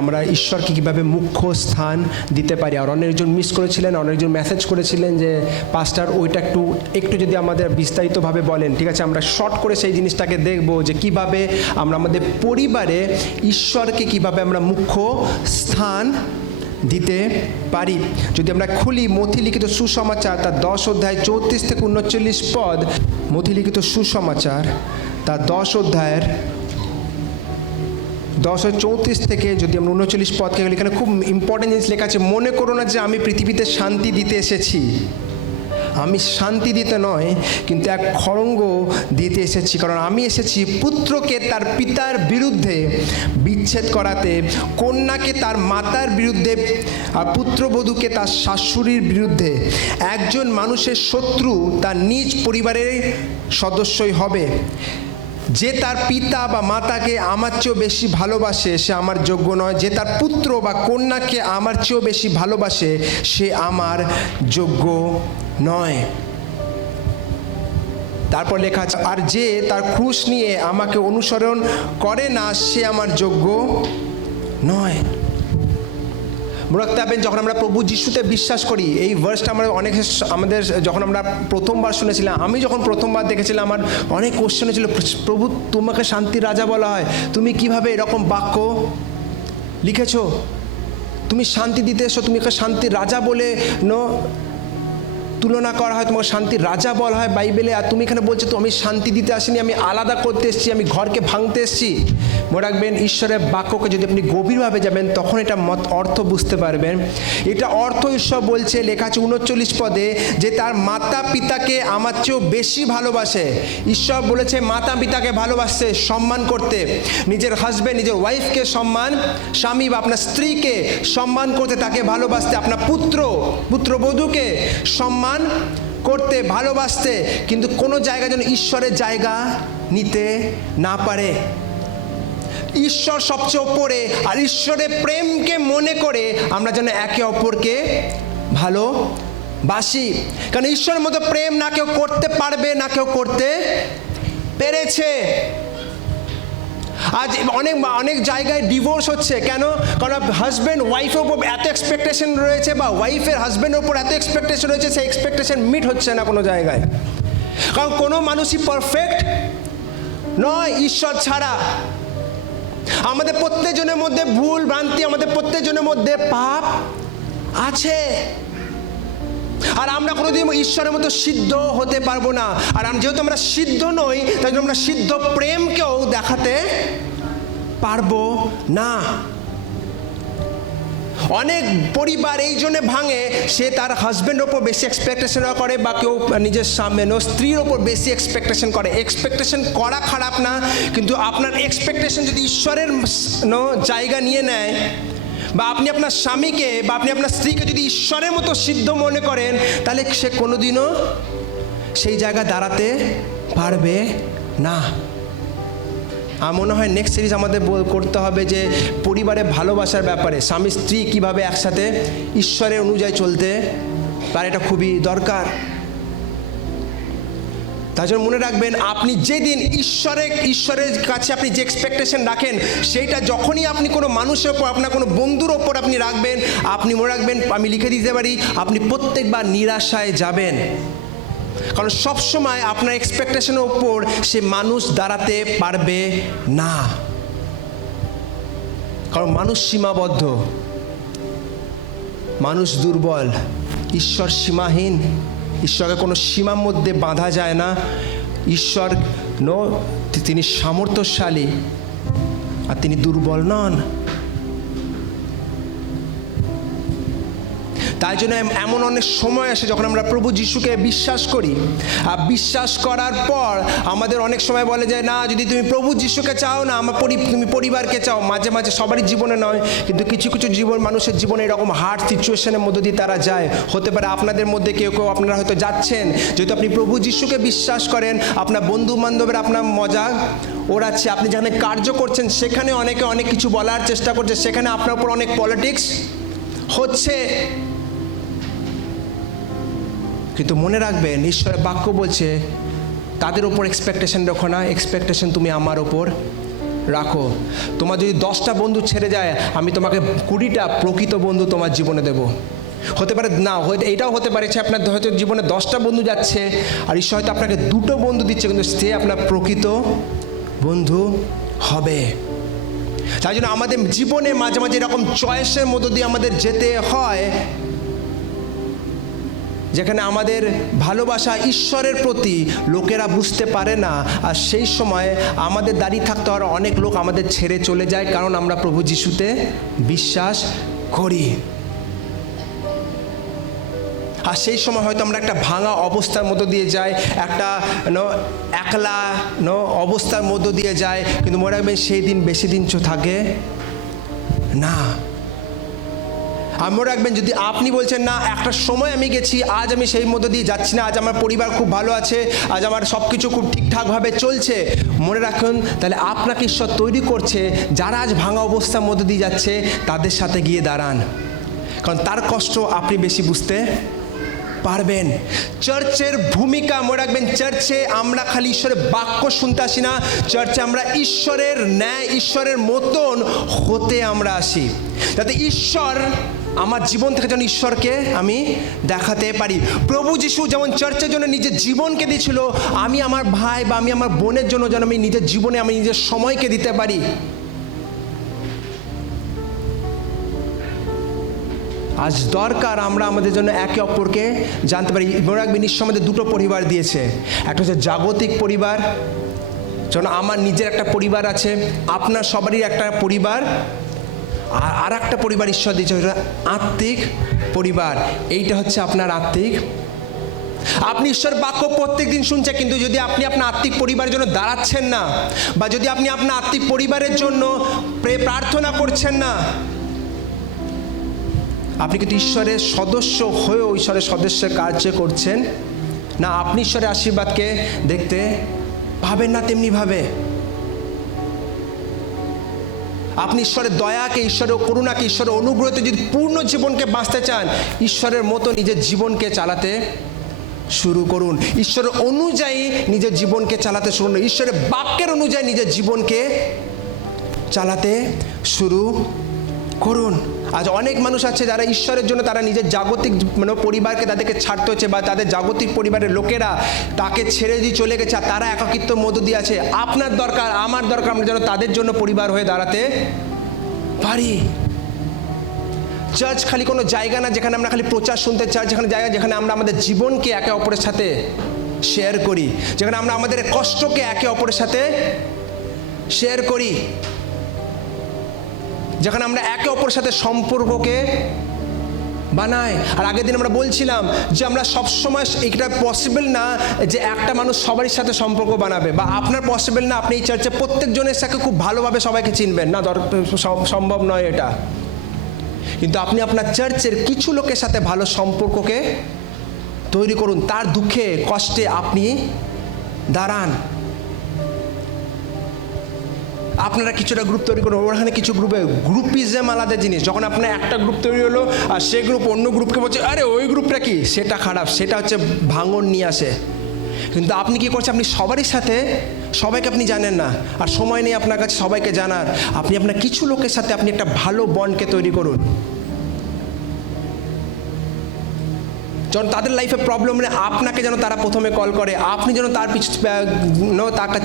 আমরা ঈশ্বরকে কীভাবে মুখ্য স্থান দিতে পারি। আর অনেকজন মিস করেছিলেন, অনেকজন মেসেজ করেছিলেন যে পাস্টার ওইটা একটু যদি আমাদের বিস্তারিতভাবে বলেন। ঠিক আছে, আমরা শর্ট করে সেই জিনিসটাকে দেখব যে কিভাবে আমরা আমাদের পরিবারে ঈশ্বরকে কিভাবে আমরা মুখ্য স্থান দিতে পারি। যদি আমরা খুলি মথি লিখিত সুসমাচার তার 10 অধ্যায় 34 থেকে 39 পদ। মথি লিখিত সুসমাচার তার 10 অধ্যায়ের 10:34 থেকে যদি আমরা 39 পদকে গেলে, এখানে খুব ইম্পর্টেন্ট জিনিস লেখা আছে। মনে করো না যে আমি পৃথিবীতে শান্তি দিতে এসেছি। আমি শান্তি দিতে নয়, কিন্তু এক খড়ঙ্গ দিতে এসেছি। কারণ আমি এসেছি পুত্রকে তার পিতার বিরুদ্ধে বিচ্ছেদ করাতে, কন্যাকে তার মাতার বিরুদ্ধে, আর পুত্রবধূকে তার শাশুড়ির বিরুদ্ধে। একজন মানুষের শত্রু তার নিজ পরিবারের সদস্যই হবে। যে তার পিতা বা মাতাকে আমার চেয়েও বেশি ভালোবাসে সে আমার যোগ্য নয়। যে তার পুত্র বা কন্যাকে আমার চেয়েও বেশি ভালোবাসে সে আমার যোগ্য নয়। তারপর লেখা আছে, আর যে তার ক্রুশ নিয়ে আমাকে অনুসরণ করে না সে আমার যোগ্য নয়। মনে রাখতে হবে, যখন আমরা প্রভু যিশুতে বিশ্বাস করি, এই ভার্সটা আমরা আমাদের যখন আমরা প্রথমবার শুনেছিলাম, আমি যখন প্রথমবার দেখেছিলাম আমার অনেক কোশ্চেন ছিল, প্রভু তোমাকে শান্তির রাজা বলা হয়, তুমি কিভাবে এরকম বাক্য লিখেছো? তুমি শান্তি দিতে এসো, তুমি শান্তির রাজা বলে তুলনা করা হয়, তোমাকে শান্তির রাজা বলা হয় বাইবেলে, আর তুমি এখানে বলছো তো আমি শান্তি দিতে আসিনি, আমি আলাদা করতে এসেছি, আমি ঘরকে ভাঙতে এসেছি। মনে রাখবেন, ঈশ্বরের বাক্যকে যদি আপনি গভীরভাবে যাবেন তখন এটা অর্থ বুঝতে পারবেন। এটা অর্থ ঈশ্বর বলছে, লেখা আছে 39 পদে, যে তার মাতা পিতাকে আমার চেয়েও বেশি ভালোবাসে। ঈশ্বর বলেছে মাতা পিতাকে ভালোবাসতে, সম্মান করতে, নিজের হাজব্যান্ড নিজের ওয়াইফকে সম্মান, স্বামী বা আপনার স্ত্রীকে সম্মান করতে, তাকে ভালোবাসতে, আপনার পুত্রবধূকে সম্মান করতে, ভালোবাসতে। কিন্তু কোনো জায়গা যেন ঈশ্বরের জায়গা নিতে না পারে। ঈশ্বর সবচেয়ে ওপরে, আর ঈশ্বরের প্রেমকে মনে করে আমরা যেন একে অপরকে ভালোবাসি। কারণ ঈশ্বরের মতো প্রেম না কেউ করতে পারবে, না কেউ করতে পেরেছে। আজ অনেক জায়গায় ডিভোর্স হচ্ছে কেন? কারণ হাজব্যান্ড ওয়াইফের উপর এত এক্সপেকটেশন রয়েছে, বা ওয়াইফের হাজব্যান্ডের উপর এত এক্সপেকটেশন রয়েছে, সেই এক্সপেকটেশন মিট হচ্ছে না কোনো জায়গায়। কারণ কোনো মানুষই পারফেক্ট নয় ঈশ্বর ছাড়া। আমাদের প্রত্যেকজনের মধ্যে ভুল ভ্রান্তি, আমাদের প্রত্যেকজনের মধ্যে পাপ আছে, আর আমরা কোনোদিন ঈশ্বরের মতো সিদ্ধ হতে পারবো না। আর যেহেতু আমরা সিদ্ধ নই, তাই জন্য আমরা সিদ্ধ প্রেমকেও দেখাতে পারবো না। অনেক পরিবার এই জন্য ভাঙে, সে তার হাজব্যান্ডের ওপর বেশি এক্সপেকটেশন করে, বা কেউ নিজের স্ত্রীর ওপর বেশি এক্সপেকটেশন করে। এক্সপেকটেশন করা খারাপ না, কিন্তু আপনার এক্সপেকটেশন যদি ঈশ্বরের জায়গা নিয়ে নেয়, বা আপনি আপনার স্বামীকে বা আপনি আপনার স্ত্রীকে যদি ঈশ্বরের মতো সিদ্ধ মনে করেন, তাহলে সে কোনোদিনও সেই জায়গা দাঁড়াতে পারবে না। আমার মনে হয় নেক্সট সিরিজ আমাদের করতে হবে যে পরিবারে ভালোবাসার ব্যাপারে, স্বামী স্ত্রী কীভাবে একসাথে ঈশ্বরের অনুযায়ী চলতে পারে, এটা খুবই দরকার। তার জন্য মনে রাখবেন, আপনি যেদিন ঈশ্বরের কাছে আপনি যে এক্সপেকটেশন রাখেন, সেইটা যখনই আপনি কোনো মানুষের ওপর, আপনার কোনো বন্ধুর ওপর আপনি রাখবেন, আপনি মনে রাখবেন, আমি লিখে দিতে পারি, আপনি প্রত্যেকবার নিরাশায় যাবেন। কারণ সবসময় আপনার এক্সপেকটেশনের ওপর সে মানুষ দাঁড়াতে পারবে না, কারণ মানুষ সীমাবদ্ধ, মানুষ দুর্বল, ঈশ্বর সীমাহীন। ঈশ্বরকে কোনো সীমার মধ্যে বাঁধা যায় না। ঈশ্বর তিনি সামর্থ্যশালী, আর তিনি দুর্বল নন। তাই জন্য এমন অনেক সময় আসে যখন আমরা প্রভু যিশুকে বিশ্বাস করি, আর বিশ্বাস করার পর আমাদের অনেক সময় বলে যায়, না, যদি তুমি প্রভু যিশুকে চাও না, তুমি পরিবারকে চাও। মাঝে মাঝে সবারই জীবনে নয়, কিন্তু কিছু কিছু মানুষের জীবনে এরকম হার্ড সিচুয়েশনের মধ্য দিয়ে তারা যায়। হতে পারে আপনাদের মধ্যে কেউ কেউ আপনারা হয়তো যাচ্ছেন, যেহেতু আপনি প্রভু যিশুকে বিশ্বাস করেন, আপনার বন্ধু বান্ধবের আপনার মজা ওড়াচ্ছে, আপনি যেখানে কার্য করছেন সেখানে অনেকে অনেক কিছু বলার চেষ্টা করছে, সেখানে আপনার উপর অনেক পলিটিক্স হচ্ছে। কিন্তু মনে রাখবেন, ঈশ্বরের বাক্য বলছে তাদের ওপর এক্সপেকটেশন রাখো না, এক্সপেকটেশন তুমি আমার ওপর রাখো। তোমার যদি 10টা বন্ধু ছেড়ে যায়, আমি তোমাকে 20টা প্রকৃত বন্ধু তোমার জীবনে দেব। হতে পারে না, হয়তো এইটাও হতে পারে যে আপনার হয়তো জীবনে 10টা বন্ধু যাচ্ছে, আর ঈশ্বর হয়তো আপনাকে 2টো বন্ধু দিচ্ছে, কিন্তু সে আপনার প্রকৃত বন্ধু হবে। তাই জন্য আমাদের জীবনে মাঝে মাঝে এরকম চয়েসের মধ্য দিয়ে আমাদের যেতে হয়, যেখানে আমাদের ভালোবাসা ঈশ্বরের প্রতি লোকেরা বুঝতে পারে না, আর সেই সময় আমাদের দাঁড়িয়ে থাকতে আর অনেক লোক আমাদের ছেড়ে চলে যায়, কারণ আমরা প্রভু যিশুতে বিশ্বাস করি। আর সেই সময় হয়তো আমরা একটা ভাঙা অবস্থার মধ্য দিয়ে যাই, একটা একলা অবস্থার মধ্য দিয়ে যায়, কিন্তু মনে রাখবেন সেই দিন বেশি দিন থাকে না। মনে রাখবেন, যদি আপনি বলছেন না, একটা সময় আমি গেছি, আজ আমি সেই মধ্য দিয়ে যাচ্ছি না, আজ আমার পরিবার খুব ভালো আছে, আজ আমার সব কিছু খুব ঠিকঠাকভাবে চলছে, মনে রাখুন তাহলে আপনাকে ঈশ্বর তৈরি করছে যারা আজ ভাঙা অবস্থার মধ্য দিয়ে যাচ্ছে তাদের সাথে গিয়ে দাঁড়ান, কারণ তার কষ্ট আপনি বেশি বুঝতে পারবেন। চার্চের ভূমিকা মনে রাখবেন, চার্চে আমরা খালি ঈশ্বরের বাক্য শুনতে আসি না, চার্চে আমরা ঈশ্বরের ন্যায়, ঈশ্বরের মতন হতে আমরা আসি, যাতে ঈশ্বর আমার জীবন থেকে যেন ঈশ্বরকে আমি দেখাতে পারি। প্রভু যিশু যেমন চার্চের জন্য নিজের জীবনকে দিয়েছিল, আমি আমার ভাই বা আমি আমার বোনের জন্য যেন আমি নিজের জীবনে আমি নিজের সময়কে দিতে পারি। আজ দরকার আমরা আমাদের জন্য একে অপরকে জানতে পারি। মনে রাখবেন, ঈশ্বর আমাদের 2টো পরিবার দিয়েছে, একটা হচ্ছে জাগতিক পরিবার, যেন আমার নিজের একটা পরিবার আছে, আপনার সবারই একটা পরিবার, আর একটা পরিবার ঈশ্বর দিয়েছে, আত্মিক পরিবার। এইটা হচ্ছে আপনার আত্মিক। আপনি ঈশ্বর বাক্য প্রত্যেক দিন শুনছেন, কিন্তু যদি আপনি আপনার আত্মিক পরিবারের জন্য দাঁড়াচ্ছেন না, বা যদি আপনি আপনার আত্মিক পরিবারের জন্য প্রার্থনা করছেন না, আপনি কিন্তু ঈশ্বরের সদস্য হয়েও ঈশ্বরের সদস্যের কার্য করছেন না, আপনি ঈশ্বরের আশীর্বাদকে দেখতে পাবেন না। তেমনিভাবে আপনি ঈশ্বরের দয়াকে, ঈশ্বরের করুণাকে, ঈশ্বরের অনুগ্রহতে যদি পূর্ণ জীবনকে বাঁচতে চান, ঈশ্বরের মতো নিজের জীবনকে চালাতে শুরু করুন, ঈশ্বরের অনুযায়ী নিজের জীবনকে চালাতে শুরু করুন, ঈশ্বরের বাক্যের অনুযায়ী নিজের জীবনকে চালাতে শুরু করুন। আজ অনেক মানুষ আছে যারা ঈশ্বরের জন্য তারা নিজের জাগতিক পরিবারকে তাদেরকে ছাড়তে হচ্ছে, বা তাদের জাগতিক পরিবারের লোকেরা তাকে ছেড়ে দিয়ে চলে গেছে, আর তারা একাকিত্বের মধ্য দিয়ে আছে। আপনার দরকার, আমার দরকার, আমরা যেন তাদের জন্য পরিবার হয়ে দাঁড়াতে পারি। চার্চ খালি কোনো জায়গা না যেখানে আমরা খালি প্রচার শুনতে চাই, যেখানে জায়গা যেখানে আমরা আমাদের জীবনকে একে অপরের সাথে শেয়ার করি, যেখানে আমরা আমাদের কষ্টকে একে অপরের সাথে শেয়ার করি, যেখানে আমরা একে অপরের সাথে সম্পর্ককে বানাই। আর আগের দিন আমরা বলছিলাম যে আমরা সবসময় এটা পসিবল না যে একটা মানুষ সবারই সাথে সম্পর্ক বানাবে, বা আপনার পসিবল না আপনি এই চার্চে প্রত্যেকজনের সাথে খুব ভালোভাবে সবাইকে চিনবেন না, সম্ভব নয় এটা। কিন্তু আপনি আপনার চার্চের কিছু লোকের সাথে ভালো সম্পর্ককে তৈরি করুন, তার দুঃখে কষ্টে আপনি দাঁড়ান। আপনারা কিছুটা গ্রুপ তৈরি করুন, ওখানে কিছু গ্রুপিজম আলাদা জিনিস। যখন আপনার একটা গ্রুপ তৈরি হলো আর সেই গ্রুপ অন্য গ্রুপকে বলছে আরে ওই গ্রুপটা কি, সেটা খারাপ, সেটা হচ্ছে ভাঙন নিয়ে আসে। কিন্তু আপনি কি করছেন, আপনি সবারই সাথে সবাইকে আপনি জানেন না, আর সময় নেই আপনার কাছে সবাইকে জানার। আপনি আপনার কিছু লোকের সাথে আপনি একটা ভালো বন্ডকে তৈরি করুন। যখন তাদের লাইফে প্রবলেম নেই, আপনাকে যেন তারা প্রথমে কল করে, আপনি যেন তার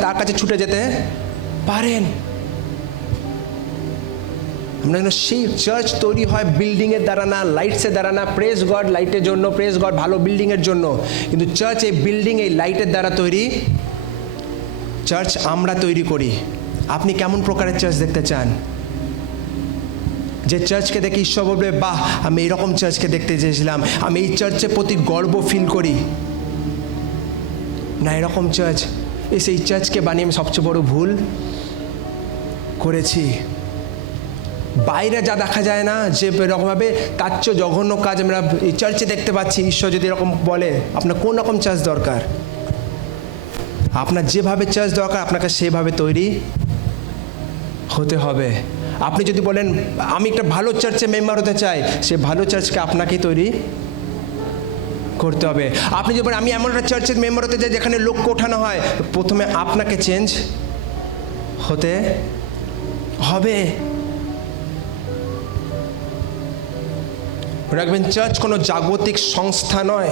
তার কাছে ছুটে যেতে পারেন। আমরা যেন সেই চার্চ তৈরি হয় বিল্ডিংয়ের দ্বারা না, লাইটসের দ্বারা না। প্রেজ গড লাইটের জন্য, প্রেজ গড ভালো বিল্ডিংয়ের জন্য, কিন্তু চার্চ এই বিল্ডিং এই লাইটের দ্বারা তৈরি। চার্চ আমরা তৈরি করি। আপনি কেমন প্রকারের চার্চ দেখতে চান? যে চার্চকে দেখে ঈশ্বর বলবে, বাহ, আমি এইরকম চার্চকে দেখতে চেয়েছিলাম, আমি এই চার্চের প্রতি গর্ব ফিল করি। না, এরকম চার্চ, সেই চার্চকে বানিয়ে আমি সবচেয়ে বড় ভুল করেছি। বাইরে যা দেখা যায় না, যে এরকমভাবে তার চেয়ে জঘন্য কাজ আমরা এই চার্চে দেখতে পাচ্ছি। ঈশ্বর যদি এরকম বলে, আপনার কোন রকম চার্চ দরকার? আপনার যেভাবে চার্চ দরকার, আপনাকে সেভাবে তৈরি হতে হবে। আপনি যদি বলেন আমি একটা ভালো চার্চে মেম্বার হতে চাই, সে ভালো চার্চকে আপনাকেই তৈরি করতে হবে। আপনি যদি বলেন আমি এমন একটা চার্চের মেম্বার হতে চাই যেখানে লোককে ওঠানো হয়, প্রথমে আপনাকে চেঞ্জ হতে হবে। রাখবেন, চার্চ কোনো জাগতিক সংস্থা নয়,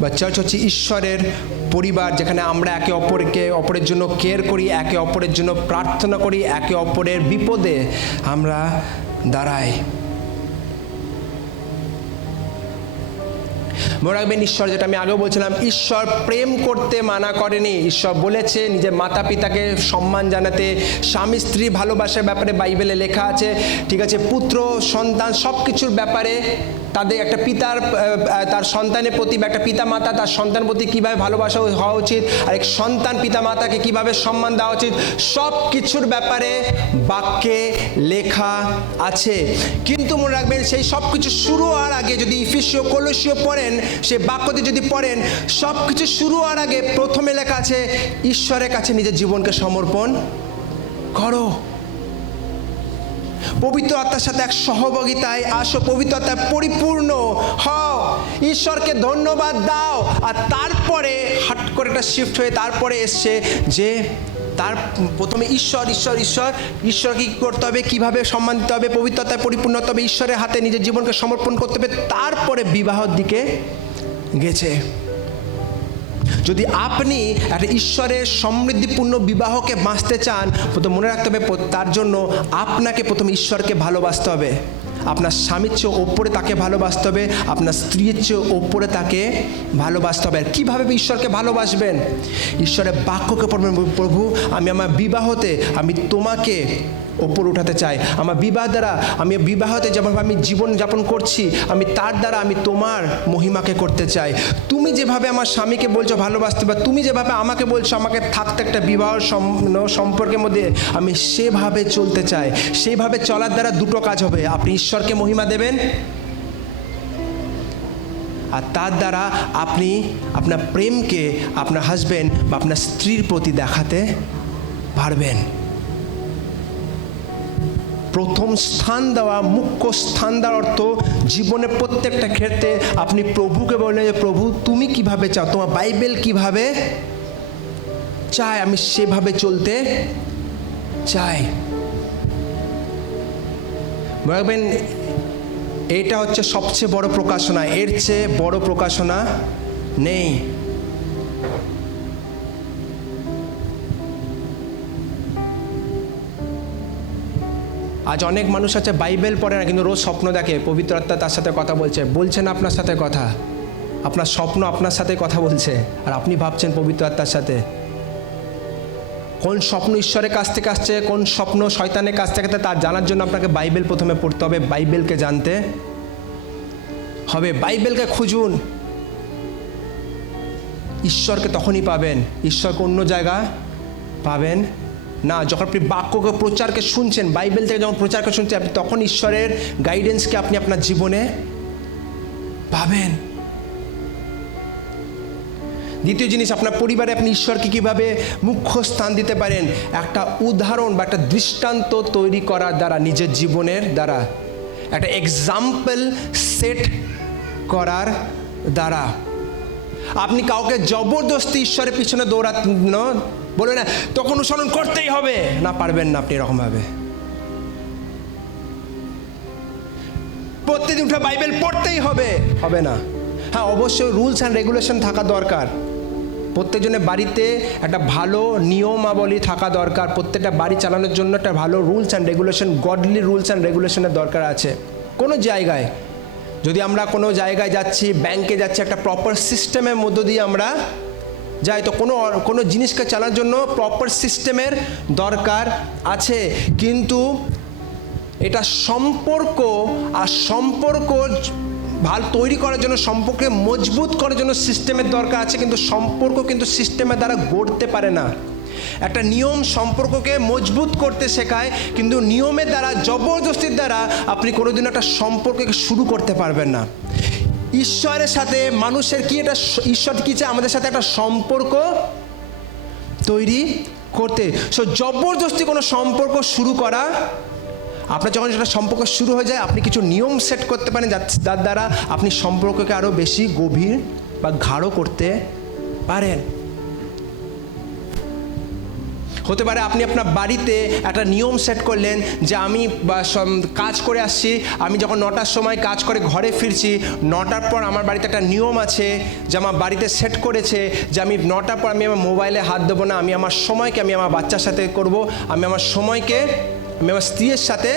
বা চার্চ হচ্ছে ঈশ্বরের পরিবার, যেখানে আমরা একে অপরের জন্য কেয়ার করি, একে অপরের জন্য প্রার্থনা করি, একে অপরের বিপদে আমরা দাঁড়াই। মনে রাখবেন, ঈশ্বর, যেটা আমি আগেও বলছিলাম, ঈশ্বর প্রেম করতে মানা করেনি। ঈশ্বর বলেছে নিজের মাতা পিতাকে সম্মান জানাতে, স্বামী স্ত্রী ভালোবাসার ব্যাপারে বাইবেলে লেখা আছে, ঠিক আছে, পুত্র সন্তান সব কিছুর ব্যাপারে তাদের একটা পিতার তার সন্তানের প্রতি, একটা পিতা মাতা তার সন্তান প্রতি কীভাবে ভালোবাসা হওয়া উচিত, আর এক সন্তান পিতা মাতাকে কীভাবে সম্মান দেওয়া উচিত, সব কিছুর ব্যাপারে বাক্যে লেখা আছে। কিন্তু মনে রাখবেন, সেই সব কিছু শুরু হওয়ার আগে যদি ইফিসীয় কলোসীয় পড়েন, সে বাক্যতে যদি পড়েন, সব কিছু শুরু হওয়ার আগে প্রথমে লেখা আছে ঈশ্বরের কাছে নিজের জীবনকে সমর্পণ করো। পবিত্র আত্মার সাথে এক সহভাগিতায় আসো, পবিত্র আত্মায় পরিপূর্ণ হও, ঈশ্বরকে ধন্যবাদ দাও। আর তারপরে হট করে একটা শিফট হয়ে তারপরে এসছে যে তার প্রথমে ঈশ্বর ঈশ্বর ঈশ্বর ঈশ্বরকে কী করতে হবে, কীভাবে সম্মান দিতে হবে, পবিত্র আত্মায় পরিপূর্ণ হতে হবে, ঈশ্বরের হাতে নিজের জীবনকে সমর্পণ করতে হবে, তারপরে বিবাহর দিকে গেছে। যদি আপনি একটা ঈশ্বরের সমৃদ্ধিপূর্ণ বিবাহকে বাঁচতে চান, প্রথম মনে রাখতে হবে তার জন্য আপনাকে প্রথম ঈশ্বরকে ভালোবাসতে হবে। আপনার স্বামীর চেয়ে ওপরে তাকে ভালোবাসতে হবে, আপনার স্ত্রীর চেয়ে ওপরে তাকে ভালোবাসতে হবে। আর কীভাবে ঈশ্বরকে ভালোবাসবেন? ঈশ্বরের বাক্যকে পড়বেন, প্রভু আমি আমার বিবাহতে আমি তোমাকে ওপর উঠাতে চাই, আমার বিবাহ দ্বারা আমি বিবাহতে যেভাবে আমি জীবন যাপন করছি, আমি তার দ্বারা আমি তোমার মহিমাকে করতে চাই। তুমি যেভাবে আমার স্বামীকে বলছো ভালোবাসতে, বা তুমি যেভাবে আমাকে বলছো আমাকে থাকতে একটা বিবাহ সম্পর্কের মধ্যে, আমি সেভাবে চলতে চাই। সেইভাবে চলার দ্বারা দুটো কাজ হবে, আপনি ঈশ্বরকে মহিমা দেবেন, আর তার দ্বারা আপনি আপনার প্রেমকে আপনার হাজব্যান্ড বা আপনার স্ত্রীর প্রতি দেখাতে পারবেন। প্রথম স্থান দেওয়া, মুখ্য স্থান দেওয়ার অর্থ জীবনের প্রত্যেকটা ক্ষেত্রে আপনি প্রভুকে বললেন যে প্রভু তুমি কিভাবে চাও, তোমার বাইবেল কিভাবে চায়, আমি সেভাবে চলতে চাই। বলবেন এটা হচ্ছে সবচেয়ে বড় প্রকাশনা, এর চেয়ে বড় প্রকাশনা নেই। আজ অনেক মানুষ আছে বাইবেল পড়ে না, কিন্তু রোজ স্বপ্ন দেখে, পবিত্র আত্মা তার সাথে কথা বলছে না আপনার সাথে কথা, আপনার স্বপ্ন আপনার সাথে কথা বলছে, আর আপনি ভাবছেন পবিত্র আত্মার সাথে। কোন স্বপ্ন ঈশ্বরের কাছ থেকে আসছে, কোন স্বপ্ন শয়তানের কাছ থেকে, তার জানার জন্য আপনাকে বাইবেল প্রথমে পড়তে হবে, বাইবেলকে জানতে হবে, বাইবেলকে খুঁজুন। ঈশ্বরকে তখনই পাবেন, ঈশ্বরকে অন্য জায়গা পাবেন না। যখন আপনি বাক্যকে প্রচারকে শুনছেন, বাইবেল থেকে যখন প্রচারকে শুনছেন, আপনি তখন ঈশ্বরের গাইডেন্সকে আপনি আপনার জীবনে পাবেন। দ্বিতীয় জিনিস, আপনার পরিবারে আপনি ঈশ্বরকে কীভাবে মুখ্য স্থান দিতে পারেন, একটা উদাহরণ বা একটা দৃষ্টান্ত তৈরি করার দ্বারা, নিজের জীবনের দ্বারা একটা এক্সাম্পল সেট করার দ্বারা। আপনি কাউকে জবরদস্তি ঈশ্বরের পিছনে দৌড়ানো বলবে না, তখন অনুসরণ করতেই হবে, না পারবেন না আপনি এরকমভাবে। প্রত্যেকদিন উঠে বাইবেল পড়তেই হবে, হবে না। হ্যাঁ, অবশ্যই রুলস অ্যান্ড রেগুলেশন থাকা দরকার। প্রত্যেকজনের বাড়িতে একটা ভালো নিয়মাবলী থাকা দরকার। প্রত্যেকটা বাড়ি চালানোর জন্য একটা ভালো rules and regulation, godly rules and রেগুলেশনের দরকার আছে। কোনো জায়গায় যদি আমরা কোনো জায়গায় যাচ্ছি, ব্যাংকে যাচ্ছি, একটা প্রপার সিস্টেমের মধ্য দিয়ে আমরা যাই, তো কোনো জিনিসকে চালানোর জন্য প্রপার সিস্টেমের দরকার আছে। কিন্তু এটা সম্পর্ক ভালো তৈরি করার জন্য, সম্পর্কে মজবুত করার জন্য সিস্টেমের দরকার আছে। কিন্তু সম্পর্ক কিন্তু সিস্টেমের দ্বারা গড়তে পারে না। একটা নিয়ম সম্পর্ককে মজবুত করতে শেখায়, কিন্তু নিয়মের দ্বারা, জবরদস্তির দ্বারা আপনি কোনোদিনও একটা সম্পর্ককে শুরু করতে পারবেন না। ঈশ্বরের সাথে মানুষের কি, এটা ঈশ্বর কি চায়? আমাদের সাথে একটা সম্পর্ক তৈরি করতে। সো জবরদস্তি কোনো সম্পর্ক শুরু করা, আপনার যখন সেটা সম্পর্ক শুরু হয়ে যায়, আপনি কিছু নিয়ম সেট করতে পারেন যার দ্বারা আপনি সম্পর্ককে আরও বেশি গভীর বা গাঢ় করতে পারেন। হতে পারে আপনি আপনার বাড়িতে একটা নিয়ম সেট করলেন যে আমি কাজ করে আসছি, আমি যখন 9টার সময় কাজ করে ঘরে ফিরছি, 9টার পর আমার বাড়িতে একটা নিয়ম আছে যে আমার বাড়িতে সেট করেছে যে আমি 9টার পর আমি আমার মোবাইলে হাত দেবো না। আমি আমার সময়কে আমি আমার বাচ্চার সাথে করব, আমি আমার সময়কে আমি আমার স্ত্রীর সাথে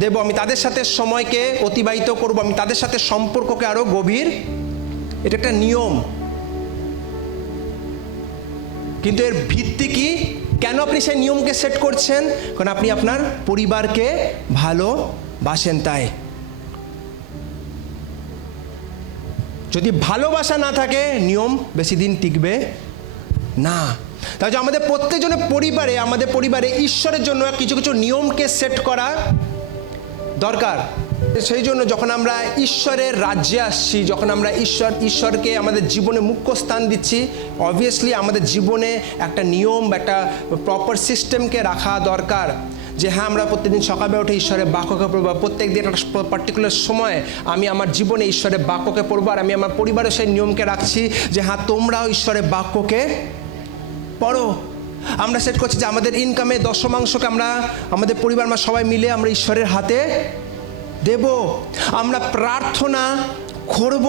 দেব, আমি তাদের সাথে সময়কে অতিবাহিত করব, আমি তাদের সাথে সম্পর্ককে আরও গভীর। এটা একটা নিয়ম। কিন্তু এর ভিত্তি কি? কেন আপনি সেই নিয়মকে সেট করছেন? কারণ আপনি আপনার পরিবারকে ভালোবাসেন। তাই যদি ভালোবাসা না থাকে, নিয়ম বেশি দিন টিকবে না। তাই আমাদের প্রত্যেকজনের পরিবারে ঈশ্বরের জন্য কিছু কিছু নিয়মকে সেট করা দরকার। সেই জন্য যখন আমরা ঈশ্বরের রাজ্যে আসছি, যখন আমরা ঈশ্বরকে আমাদের জীবনে মুখ্য স্থান দিচ্ছি, অবভিয়াসলি আমাদের জীবনে একটা নিয়ম বা একটা প্রপার সিস্টেমকে রাখা দরকার। যে হ্যাঁ, আমরা প্রত্যেকদিন সকালে উঠে ঈশ্বরের বাক্যকে পড়বো, প্রত্যেক দিন একটা পার্টিকুলার সময় আমি আমার জীবনে ঈশ্বরের বাক্যকে পড়বো। আর আমি আমার পরিবারের সেই নিয়মকে রাখছি যে হ্যাঁ, তোমরাও ঈশ্বরের বাক্যকে পড়ো। আমরা সেট করছি যে আমাদের ইনকামে 10% আমরা আমাদের পরিবার সবাই মিলে আমরা ঈশ্বরের হাতে দেব, আমরা প্রার্থনা করব।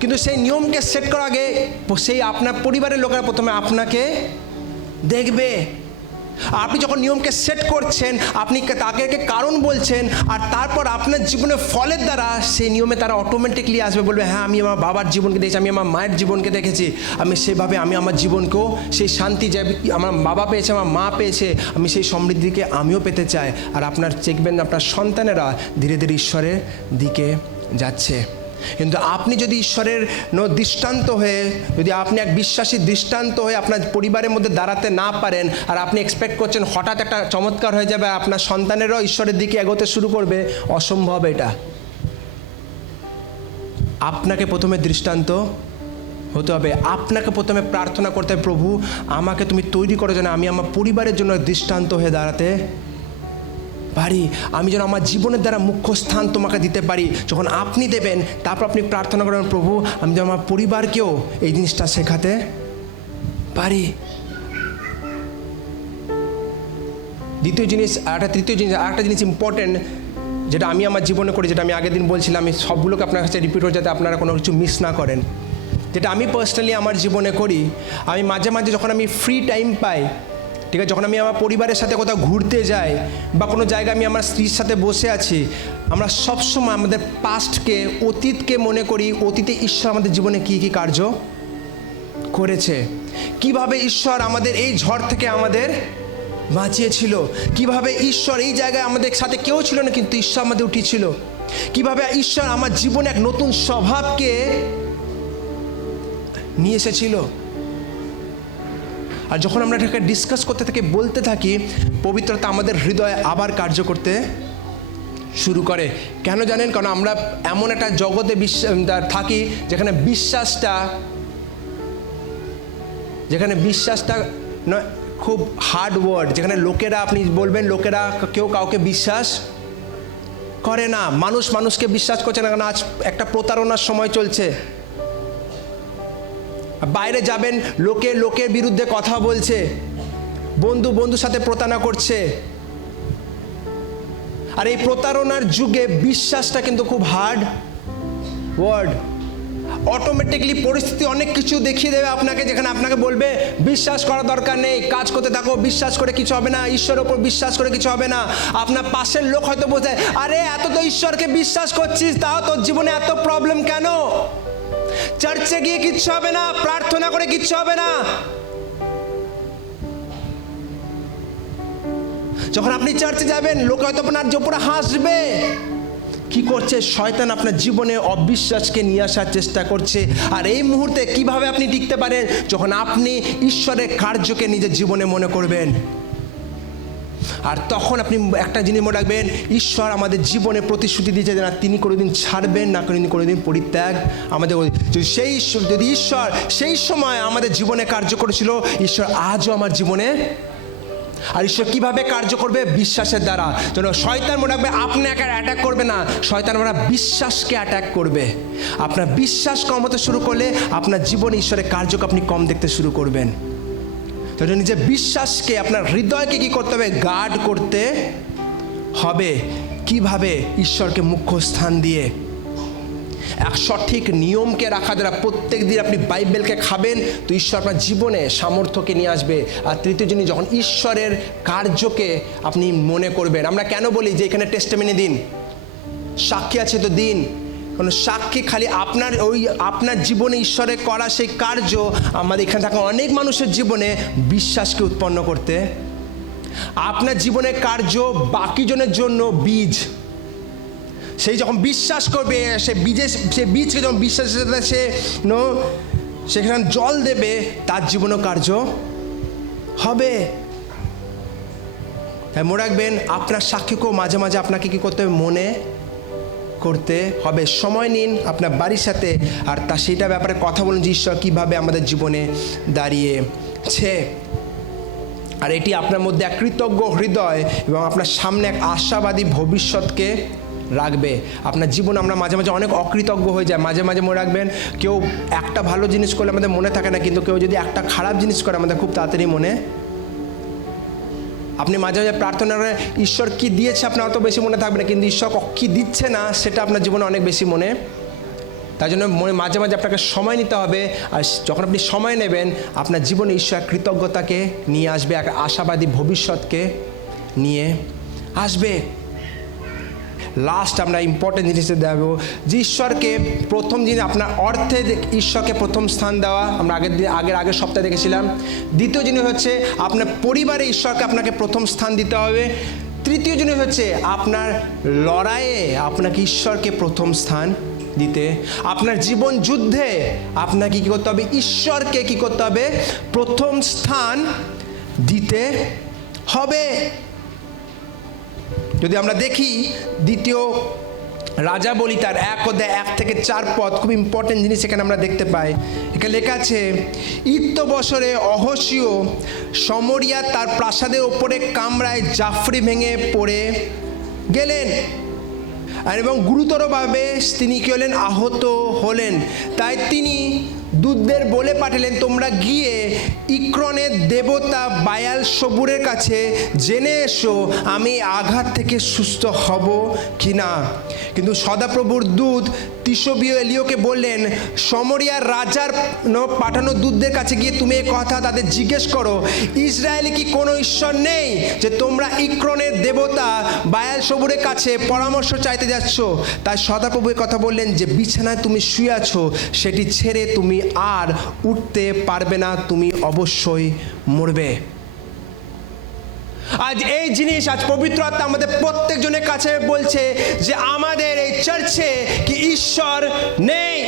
কিন্তু সেই নিয়মকে সেট করার আগে সেই আপনার পরিবারের লোকেরা প্রথমে আপনাকে দেখবে। আপনি যখন নিয়মকে সেট করছেন, আপনি তাকে কারণ বলছেন, আর তারপর আপনার জীবনের ফলের দ্বারা সেই নিয়মে তারা অটোমেটিকলি আসবে, বলবে হ্যাঁ, আমি আমার বাবার জীবনকে দেখেছি, আমি আমার মায়ের জীবনকে দেখেছি, আমি সেভাবে আমি আমার জীবনকেও সেই শান্তি যে আমার বাবা পেয়েছে, আমার মা পেয়েছে, আমি সেই সমৃদ্ধিকে আমিও পেতে চাই। আর আপনার দেখবেন আপনার সন্তানেরা ধীরে ধীরে ঈশ্বরের দিকে যাচ্ছে। কিন্তু আপনি যদি ঈশ্বরের দৃষ্টান্ত হয়ে, যদি আপনি এক বিশ্বাসী দৃষ্টান্ত হয়ে আপনার পরিবারের মধ্যে দাঁড়াতে না পারেন, আর আপনি এক্সপেক্ট করছেন হঠাৎ একটা চমৎকার হয়ে যাবে, আপনার সন্তানেরাও ঈশ্বরের দিকে এগোতে শুরু করবে, অসম্ভব এটা। আপনাকে প্রথমে দৃষ্টান্ত হতে হবে, আপনাকে প্রথমে প্রার্থনা করতে হবে, প্রভু আমাকে তুমি তৈরি করো যেন আমি আমার পরিবারের জন্য দৃষ্টান্ত হয়ে দাঁড়াতে পারি, আমি যেন আমার জীবনের দ্বারা মুখ্য স্থান তোমাকে দিতে পারি। যখন আপনি দেবেন, তারপর আপনি প্রার্থনা করবেন, প্রভু আমি যেন আমার পরিবারকেও এই জিনিসটা শেখাতে পারি। তৃতীয় জিনিস ইম্পর্টেন্ট, যেটা আমি আমার জীবনে করি, যেটা আমি আগের দিন বলছিলাম, আমি সবগুলোকে আপনার কাছে রিপিট হয়ে, যাতে আপনারা কোনো কিছু মিস না করেন। যেটা আমি পার্সোনালি আমার জীবনে করি, আমি মাঝে মাঝে যখন আমি ফ্রি টাইম পাই, ঠিক আছে, যখন আমি আমার পরিবারের সাথে কোথাও ঘুরতে যাই বা কোনো জায়গায় আমি আমার স্ত্রীর সাথে বসে আছি, আমরা সবসময় আমাদের পাস্টকে, অতীতকে মনে করি, অতীতে ঈশ্বর আমাদের জীবনে কী কী কার্য করেছে, কিভাবে ঈশ্বর আমাদের এই ঝড় থেকে আমাদের বাঁচিয়েছিল, কিভাবে ঈশ্বর এই জায়গায় আমাদের সাথে কেউ ছিল না কিন্তু ঈশ্বর আমাদের উঠিয়েছিল, কিভাবে ঈশ্বর আমার জীবনে এক নতুন স্বভাবকে নিয়ে এসেছিল। আর যখন আমরা এটাকে ডিসকাস করতে থাকি, বলতে থাকি, পবিত্রতা আমাদের হৃদয়ে আবার কার্য করতে শুরু করে। কেন জানেন? কারণ আমরা এমন একটা জগতে থাকি যেখানে বিশ্বাসটা নয়, খুব হার্ড ওয়ার্ড, যেখানে লোকেরা, আপনি বলবেন লোকেরা কেউ কাউকে বিশ্বাস করে না, মানুষকে বিশ্বাস করছে না। কারণ আজ একটা প্রতারণার সময় চলছে। বাইরে যাবেন, লোকের বিরুদ্ধে কথা বলছে, বন্ধুর সাথে প্রতারণা করছে। আর এই প্রতারণার যুগে বিশ্বাসটা কিন্তু খুব হার্ড ওয়ার্ড। অটোমেটিকলি পরিস্থিতি অনেক কিছু দেখিয়ে দেবে আপনাকে, যেখানে আপনাকে বলবে বিশ্বাস করার দরকার নেই, কাজ করতে থাকো, বিশ্বাস করে কিছু হবে না, ঈশ্বরের উপর বিশ্বাস করে কিছু হবে না। আপনার পাশের লোক হয়তো বোঝায়, আরে এত তো ঈশ্বরকে বিশ্বাস করছিস, তাও তোর জীবনে এত প্রবলেম কেন? চার্চে গিয়ে কিচ্ছু হবে না, প্রার্থনা করে কিচ্ছু হবে না। যখন আপনি চার্চে যাবেন, লোক হয়তো আপনার উপরে হাসবে। কি করছে? শয়তান আপনার জীবনে অবিশ্বাসকে নিয়ে আসার চেষ্টা করছে। আর এই মুহূর্তে কিভাবে আপনি টিকতে পারেন? যখন আপনি ঈশ্বরের কার্যকে নিজের জীবনে মনে করবেন। আর তখন আপনি একটা জিনিস মনে রাখবেন, ঈশ্বর আমাদের জীবনে প্রতিশ্রুতি দিয়েছে যে না, তিনি কোনোদিন ছাড়বেন না, কোনোদিন পরিত্যাগ আমাদের। যদি ঈশ্বর সেই সময় আমাদের জীবনে কার্য করেছিল, ঈশ্বর আজও আমার জীবনে। আর ঈশ্বর কিভাবে কার্য করবে? বিশ্বাসের দ্বারা। যেন শয়তান মনে রাখবে আপনাকে অ্যাটাক করবে না, শয়তান আমরা বিশ্বাসকে অ্যাটাক করবে। আপনার বিশ্বাস কম হতে শুরু করলে আপনার জীবনে ঈশ্বরের কার্যকে আপনি কম দেখতে শুরু করবেন। তো নিজের বিশ্বাসকে, আপনার হৃদয়কে কি করতে হবে? গার্ড করতে হবে। কিভাবে? ঈশ্বরকে মুখ্য স্থান দিয়ে, এক সঠিক নিয়মকে রাখা দ্বারা। প্রত্যেক দিন আপনি বাইবেলকে খাবেন, তো ঈশ্বর আপনার জীবনে সামর্থ্যকে নিয়ে আসবে। আর তৃতীয় জিনিস, যখন ঈশ্বরের কার্যকে আপনি মনে করবেন। আমরা কেন বলি যে এখানে টেস্টিমনি দিন, সাক্ষী আছে তো দিন। কারণ সাক্ষী খালি আপনার জীবনে ঈশ্বরের করা সেই কার্য আমাদের এখানে থাকা অনেক মানুষের জীবনে বিশ্বাসকে উৎপন্ন করতে। আপনার জীবনের কার্য বাকি জনের জন্য বীজ। সেই যখন বিশ্বাস করবে, সে বীজকে যখন বিশ্বাসের সাথে সেখানে জল দেবে, তার জীবনও কার্য হবে। তাই মনে রাখবেন, আপনার সাক্ষীকেও মাঝে মাঝে আপনাকে কি করতে হবে? মনে করতে হবে। সময় নিন আপনার বাড়ির সাথে, আর সেইটা ব্যাপারে কথা বলুন যে ঈশ্বর কীভাবে আমাদের জীবনে দাঁড়িয়েছে। আর এটি আপনার মধ্যে এক কৃতজ্ঞ হৃদয় এবং আপনার সামনে এক আশাবাদী ভবিষ্যৎকে রাখবে। আপনার জীবন আমরা মাঝে মাঝে অনেক অকৃতজ্ঞ হয়ে যায়। মাঝে মাঝে মনে রাখবেন, কেউ একটা ভালো জিনিস করলে আমাদের মনে থাকে না, কিন্তু কেউ যদি একটা খারাপ জিনিস করে আমাদের খুব তাড়াতাড়ি মনে। আপনি মাঝে মাঝে প্রার্থনা করে ঈশ্বর কি দিয়েছে আপনার অত বেশি মনে থাকবে না, কিন্তু ঈশ্বর কি দিচ্ছে না সেটা আপনার জীবনে অনেক বেশি মনে। তাই জন্য মাঝে মাঝে আপনাকে সময় নিতে হবে। আর যখন আপনি সময় নেবেন, আপনার জীবনে ঈশ্বর কৃতজ্ঞতাকে নিয়ে আসবে, এক আশাবাদী ভবিষ্যৎকে নিয়ে আসবে। লাস্ট আমরা ইম্পর্টেন্ট জিনিসে দেব যে ঈশ্বরকে প্রথম জিনিস, আপনার অর্থে ঈশ্বরকে প্রথম স্থান দেওয়া, আমরা আগের সপ্তাহে দেখেছিলাম। দ্বিতীয় জিনিস হচ্ছে আপনার পরিবারে ঈশ্বরকে আপনাকে প্রথম স্থান দিতে হবে। তৃতীয় জিনিস হচ্ছে আপনার লড়াইয়ে আপনাকে ঈশ্বরকে প্রথম স্থান দিতে। আপনার জীবন যুদ্ধে আপনাকে কী করতে হবে? ঈশ্বরকে কী করতে হবে? প্রথম স্থান দিতে হবে। যদি আমরা দেখি দ্বিতীয় রাজা বলি তার 1:1-4 খুব ইম্পর্টেন্ট জিনিস এখানে আমরা দেখতে পাই। এখানে লেখা আছে, বছরে অহসীয় সমরিয়া তার প্রাসাদের ওপরে কামরায় জাফরি ভেঙে পড়ে গেলেন, এবং গুরুতরভাবে তিনি কি হলেন? আহত হলেন। তাই তিনি দূতদের বলে পাঠালেন, তোমরা গিয়ে ইক্রনের দেবতা বায়াল সবুরের কাছে জেনে এসো আমি আঘাত থেকে সুস্থ হব কি না। কিন্তু সদাপ্রভুর দূত তিশবীয় এলিওকে বললেন, সমরিয়ার রাজার পাঠানো দূতদের কাছে গিয়ে তুমি এই কথা তাদের জিজ্ঞেস করো, ইসরায়েলে কি কোনো ঈশ্বর নেই যে তোমরা ইক্রনের দেবতা বায়াল সবুরের কাছে পরামর্শ চাইতে যাচ্ছ? তাই সদাপ্রভু কথা বললেন যে বিছানায় তুমি শুয়ে আছো সেটি ছেড়ে তুমি আর উঠতে পারবে না, তুমি অবশ্যই মরবে। আজ এই জিনিস, আজ পবিত্র আত্মা আমাদের প্রত্যেকজনের কাছে বলছে যে আমাদের এই চার্চে কি ঈশ্বর নেই?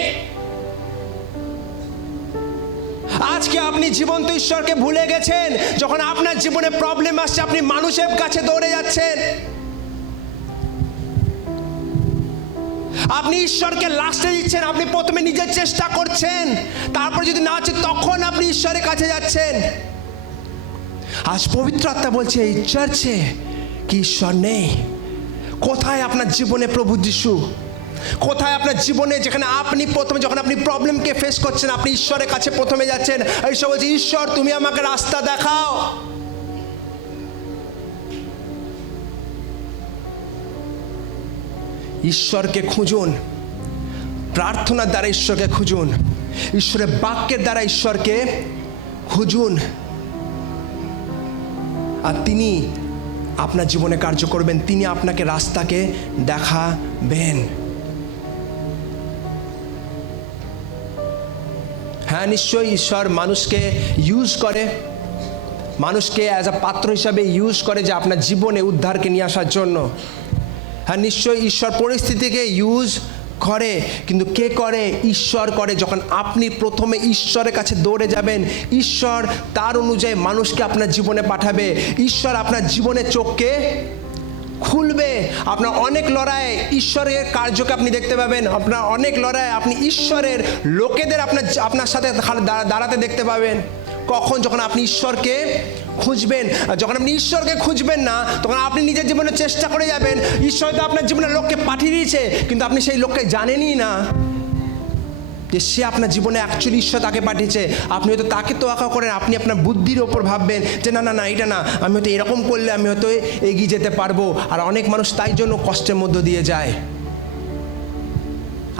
আজকে আপনি জীবন্ত ঈশ্বরকে ভুলে গেছেন। যখন আপনার জীবনে প্রবলেম আসছে, আপনি মানুষের কাছে দৌড়ে যাচ্ছেন। আপনি ঈশ্বরকে লাস্টে দিচ্ছেন। আপনি প্রথমে নিজের চেষ্টা করছেন, তারপর যদি না হচ্ছে তখন আপনি ঈশ্বরের কাছে যাচ্ছেন। আজ পবিত্র আত্মা বলছে এই চার্চে কি ঈশ্বর নেই? কোথায় আপনার জীবনে প্রভু যিশু? কোথায় আপনার জীবনে যেখানে আপনি প্রথমে, যখন আপনি প্রবলেমকে ফেস করছেন, আপনি ঈশ্বরের কাছে প্রথমে যাচ্ছেন? ঈশ্বর বলছে, ঈশ্বর তুমি আমাকে রাস্তা দেখাও। ঈশ্বরকে খুঁজুন, প্রার্থনার দ্বারা ঈশ্বরকে খুঁজুন, ঈশ্বরের বাক্যের দ্বারা ঈশ্বরকে খুঁজুন, আর তিনি আপনার জীবনে কার্য করবেন, তিনি আপনাকে রাস্তাকে দেখাবেন। হ্যাঁ, নিশ্চয়ই ঈশ্বর মানুষকে ইউজ করে, মানুষকে অ্যাজ আ পাত্র হিসাবে ইউজ করে যে আপনার জীবনে উদ্ধারকে নিয়ে আসার জন্য। হ্যাঁ, নিশ্চয়ই ঈশ্বর পরিস্থিতিকে ইউজ করে, কিন্তু কে করে? ঈশ্বর করে। যখন আপনি প্রথমে ঈশ্বরের কাছে দৌড়ে যাবেন, ঈশ্বর তার অনুযায়ী মানুষকে আপনার জীবনে পাঠাবে। ঈশ্বর আপনার জীবনের চোখকে খুলবে। আপনার অনেক লড়াইয়ে ঈশ্বরের কার্যকে আপনি দেখতে পাবেন, আপনার অনেক লড়াইয়ে আপনি ঈশ্বরের লোকেদের আপনার সাথে দাঁড়াতে দেখতে পাবেন। কখন? যখন আপনি ঈশ্বরকে খুঁজবেন। যখন আপনি ঈশ্বরকে খুঁজবেন না, তখন আপনি নিজের জীবনে চেষ্টা করে যাবেন। ঈশ্বর তো আপনার জীবনে লোককে পাঠিয়ে দিয়েছে, কিন্তু আপনি সেই লোককে জানেনই না যে সে আপনার জীবনে অ্যাকচুয়ালি ঈশ্বর তাকে পাঠিয়েছে। আপনি হয়তো তাকে তোয়াক্কা করেন, আপনি আপনার বুদ্ধির ওপর ভাববেন যে না না না, এটা না, আমি হয়তো এরকম করলে আমি হয়তো এগিয়ে যেতে পারবো। আর অনেক মানুষ তাই জন্য কষ্টের মধ্য দিয়ে যায়।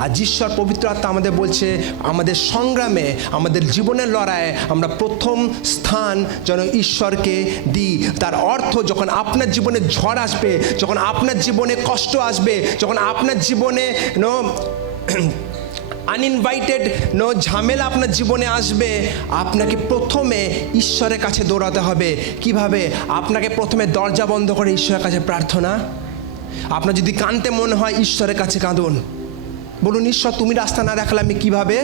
আর ঈশ্বর পবিত্র আত্মা আমাদের বলছে, আমাদের সংগ্রামে, আমাদের জীবনের লড়াইয়ে আমরা প্রথম স্থান যেন ঈশ্বরকে দিই। তার অর্থ, যখন আপনার জীবনে ঝড় আসবে, যখন আপনার জীবনে কষ্ট আসবে, যখন আপনার জীবনে আনইনভাইটেড ঝামেলা আপনার জীবনে আসবে, আপনাকে প্রথমে ঈশ্বরের কাছে দৌড়াতে হবে। কিভাবে? আপনাকে প্রথমে দরজা বন্ধ করে ঈশ্বরের কাছে প্রার্থনা। আপনার যদি কাঁদতে মনে হয়, ঈশ্বরের কাছে কাঁদুন, বলুন ঈশ্বর তুমি রাস্তা না দেখালে আমি কিভাবে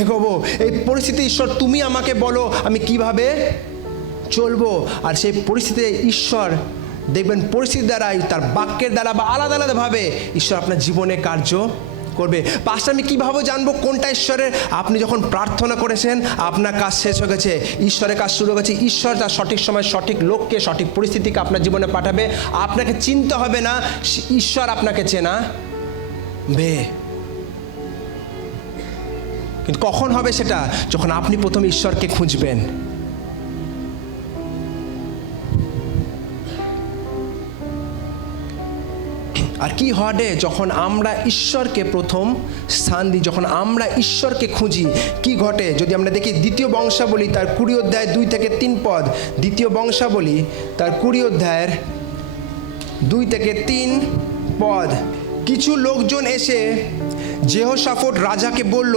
এগোবো? এই পরিস্থিতি ঈশ্বর তুমি আমাকে বলো আমি কিভাবে চলবো। আর সেই পরিস্থিতিতে ঈশ্বর দেখবেন পরিস্থিতি দ্বারাই, তার বাক্যের দ্বারা বা আলাদা আলাদাভাবে ঈশ্বর আপনার জীবনে কার্য করবে। পাশে আমি কীভাবে জানবো কোনটা ঈশ্বরের? আপনি যখন প্রার্থনা করেছেন, আপনার কাজ শেষ হয়ে গেছে, ঈশ্বরের কাজ শুরু হয়ে গেছে। ঈশ্বর তার সঠিক সময় সঠিক লোককে, সঠিক পরিস্থিতিকে আপনার জীবনে পাঠাবে। আপনাকে চিনতে হবে না, ঈশ্বর আপনাকে চেনা বে। কিন্তু কখন হবে সেটা? যখন আপনি প্রথম ঈশ্বরকে খুঁজবেন। আর কি হবে যখন আমরা ঈশ্বরকে প্রথম স্থান দিই, যখন আমরা ঈশ্বরকে খুঁজি? কি ঘটে? যদি আমরা দেখি দ্বিতীয় বংশাবলী তার 20 অধ্যায় 2 থেকে 3 পদ, দ্বিতীয় বংশাবলী তার 20 অধ্যায়ের 2 থেকে 3 পদ। কিছু লোকজন এসে যেহোশাফট রাজাকে বলল,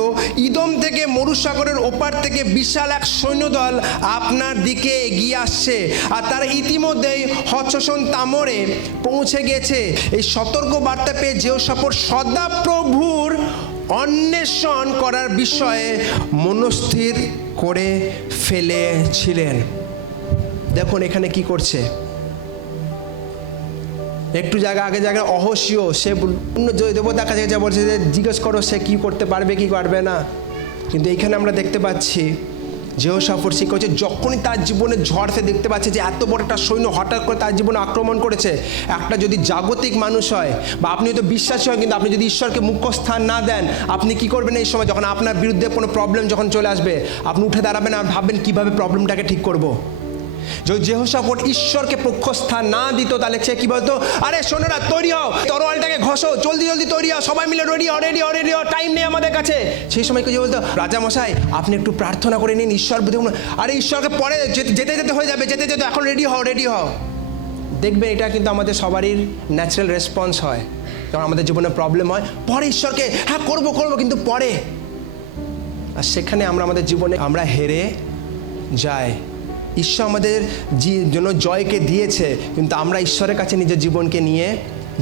ইদোম থেকে মরুসাগরের ওপার থেকে বিশাল এক সৈন্যদল আপনার দিকে এগিয়ে আসছে, আর তারা ইতিমধ্যেই হচ্ছসন তামরে পৌঁছে গেছে। এই সতর্ক বার্তা পেয়ে যেহোশাফট সদাপ্রভুর অন্বেষণ করার বিষয়ে মনস্থির করে ফেলেছিলেন। দেখুন এখানে কি করছে। একটু জায়গা আগে জায়গায় অহস্য, সে অন্য দেবতার কাছে যা বলছে যে জিজ্ঞেস করো সে কী করতে পারবে কি পারবে না। কিন্তু এইখানে আমরা দেখতে পাচ্ছি যেহোশাফট সে করছে, যখনই তার জীবনে ঝড়, সে দেখতে পাচ্ছে যে এত বড় একটা সৈন্য হঠাৎ করে তার জীবনে আক্রমণ করেছে। একটা যদি জাগতিক মানুষ হয় বা আপনি হয়তো বিশ্বাসী হয়, কিন্তু আপনি যদি ঈশ্বরকে মুখ্য স্থান না দেন, আপনি কি করবেন এই সময়? যখন আপনার বিরুদ্ধে কোনো প্রবলেম যখন চলে আসবে, আপনি উঠে দাঁড়াবেন আর ভাববেন কীভাবে প্রবলেমটাকে ঠিক করবো। যদি যেহোশাফট ঈশ্বরকে পক্ষ স্থান না দিত, তাহলে সে কি বলতো? আরে শোনেরা, তৈরি হও, তরোয়ালটাকে ঘষো, জলদি জলদি তৈরি হও, সবাই মিলে রেডি হও, রেডি হও, রেডি হও, টাইম নেই আমাদের কাছে। সেই সময় কি বলতো? রাজা মশাই আপনি একটু প্রার্থনা করে নিন, ঈশ্বর বুঝে। আরে ঈশ্বরকে পরে যেতে যেতে হয়ে যাবে, যেতে যেতে, এখন রেডি হও, রেডি হও। দেখবেন এটা কিন্তু আমাদের সবারই ন্যাচারাল রেসপন্স হয় যখন আমাদের জীবনে প্রবলেম হয়। পরে ঈশ্বরকে হ্যাঁ করবো করবো, কিন্তু পরে। আর সেখানে আমরা আমাদের জীবনে আমরা হেরে যাই। ঈশ্বর আমাদের জন্য জয়কে দিয়েছে, কিন্তু আমরা ঈশ্বরের কাছে নিজের জীবনকে নিয়ে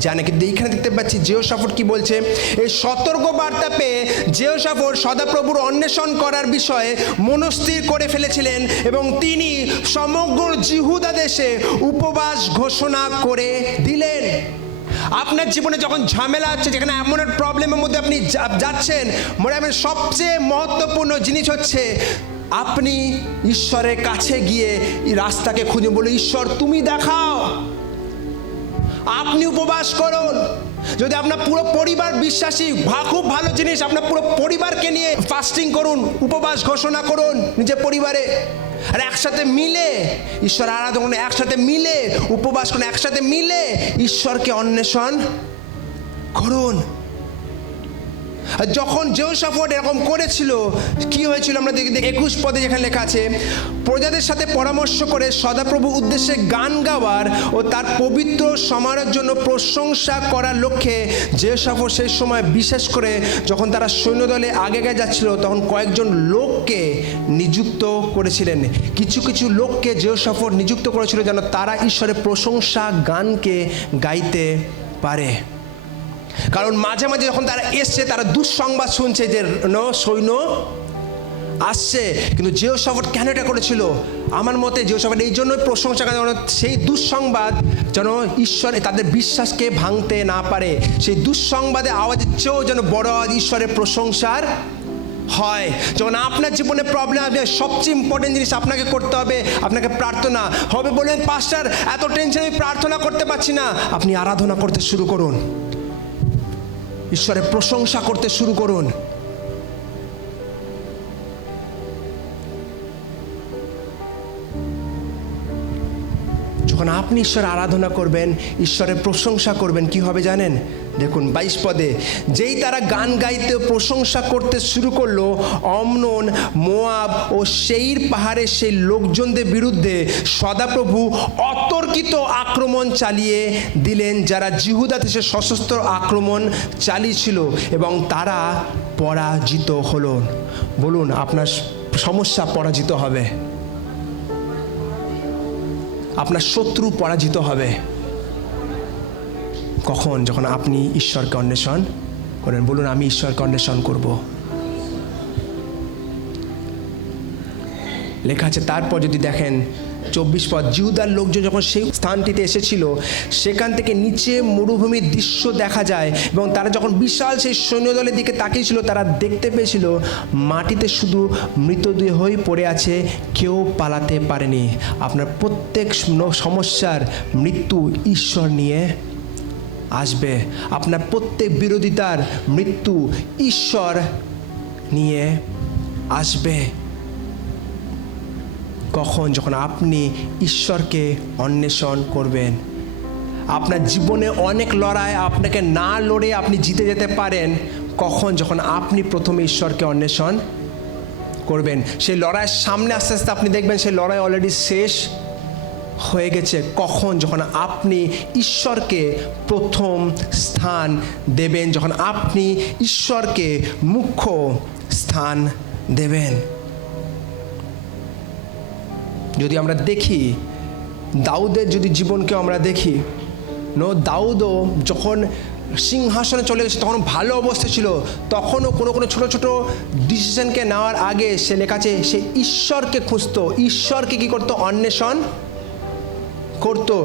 জানি। কিন্তু এইখানে দেখতে পাচ্ছি যেহোশাফট কি বলছে। এই সতর্ক বার্তা পেয়ে যেহোশাফট সদাপ্রভুর অন্বেষণ করার বিষয়ে মনস্থির করে ফেলেছিলেন, এবং তিনি সমগ্র জিহুদা দেশে উপবাস ঘোষণা করে দিলেন। আপনার জীবনে যখন ঝামেলা আছে, যেখানে এমন এক প্রবলেমের মধ্যে আপনি যাচ্ছেন, মনে রাখবেন সবচেয়ে মহত্বপূর্ণ জিনিস হচ্ছে আপনি ঈশ্বরের কাছে গিয়ে রাস্তাকে খুঁজে বলে, ঈশ্বর তুমি দেখাও। আপনি উপবাস করুন। যদি আপনার পুরো পরিবার বিশ্বাসী, খুব ভালো জিনিস, আপনার পুরো পরিবারকে নিয়ে ফাস্টিং করুন, উপবাস ঘোষণা করুন নিজের পরিবারে। আর একসাথে মিলে ঈশ্বর আরাধনা করুন, একসাথে মিলে উপবাস করুন, একসাথে মিলে ঈশ্বরকে অন্বেষণ করুন। আর যখন যেহোশাফাত এরকম করেছিল, কি হয়েছিল আমরা দেখি 21 পদে যেখানে লেখা আছে, প্রজাদের সাথে পরামর্শ করে সদাপ্রভু উদ্দেশ্যে গান গাওয়ার ও তার পবিত্র সমারোহের জন্য প্রশংসা করার লক্ষ্যে যেহোশাফাত সেই সময় বিশেষ করে যখন তারা সৈন্যদলে আগে যাচ্ছিল তখন কয়েকজন লোককে নিযুক্ত করেছিলেন। কিছু কিছু লোককে যেহোশাফাত নিযুক্ত করেছিল যেন তারা ঈশ্বরের প্রশংসা গানকে গাইতে পারে। কারণ মাঝে মাঝে যখন তারা এসছে তারা দুঃসংবাদ শুনছে যে সৈন্য আসছে, কিন্তু যেহোশাফাত কেন এটা করেছিল? আমার মতে যেহোশাফাত এই জন্যই প্রশংসা করে, সেই দুঃসংবাদ যেন ঈশ্বর তাদের বিশ্বাসকে ভাঙতে না পারে। সেই দুঃসংবাদে আওয়াজের চেয়েও যেন বড় আওয়াজ ঈশ্বরের প্রশংসার হয়। যখন আপনার জীবনে প্রবলেম আসবে, সবচেয়ে ইম্পর্টেন্ট জিনিস আপনাকে করতে হবে, আপনাকে প্রার্থনা হবে। বলবেন পাস্টার এত টেনশন, আমি প্রার্থনা করতে পারছি না। আপনি আরাধনা করতে শুরু করুন, ঈশ্বরের প্রশংসা করতে শুরু করুন। যখন আপনি ঈশ্বরের আরাধনা করবেন, ঈশ্বরের প্রশংসা করবেন, কি হবে জানেন? দেখুন 22 পদে, যেই তারা গান গাইতে প্রশংসা করতে শুরু করলো, অমনোন, মোয়াব ও সেইর পাহাড়ের সেই লোকজনদের বিরুদ্ধে সদাপ্রভু অতর্কিত আক্রমণ চালিয়ে দিলেন, যারা জিহুদা দেশে সশস্ত্র আক্রমণ চালিয়েছিল, এবং তারা পরাজিত হলো। বলুন, আপনার সমস্যা পরাজিত হবে, আপনার শত্রু পরাজিত হবে। কখন? যখন আপনি ঈশ্বরকে অন্বেষণ করেন। বলুন, আমি ঈশ্বরকে অন্বেষণ করব। লেখা আছে তারপর যদি দেখেন 24 পদ, জিহুদার লোকজন যখন সেই স্থানটিতে এসেছিল সেখান থেকে নিচে মরুভূমির দৃশ্য দেখা যায়, এবং তারা যখন বিশাল সেই সৈন্যদলের দিকে তাকিয়েছিল তারা দেখতে পেয়েছিল মাটিতে শুধু মৃতদেহই পড়ে আছে, কেউ পালাতে পারেনি। আপনার প্রত্যেক সমস্যার মৃত্যু ঈশ্বর নিয়ে আসবে। আপনার প্রত্যেক বিরোধিতার মৃত্যু ঈশ্বর নিয়ে আসবে। কখন? যখন আপনি ঈশ্বরকে অন্বেষণ করবেন। আপনার জীবনে অনেক লড়াই আপনাকে না লড়ে আপনি জিতে যেতে পারেন। কখন? যখন আপনি প্রথমে ঈশ্বরকে অন্বেষণ করবেন। সেই লড়াইয়ের সামনে আস্তে আস্তে আপনি দেখবেন সেই লড়াই অলরেডি শেষ হয়ে গেছে। কখন? যখন আপনি ঈশ্বরকে প্রথম স্থান দেবেন, যখন আপনি ঈশ্বরকে মুখ্য স্থান দেবেন। যদি আমরা দেখি দাউদের যদি জীবনকে আমরা দেখি, দাউদও যখন সিংহাসনে চলে গেছে তখন ভালো অবস্থা ছিল, তখনও কোনো কোনো ছোটো ছোটো ডিসিশনকে নেওয়ার আগে সে লেখা আছে সে ঈশ্বরকে খুঁজতো, ঈশ্বরকে কী করতো? অন্বেষণ করতো।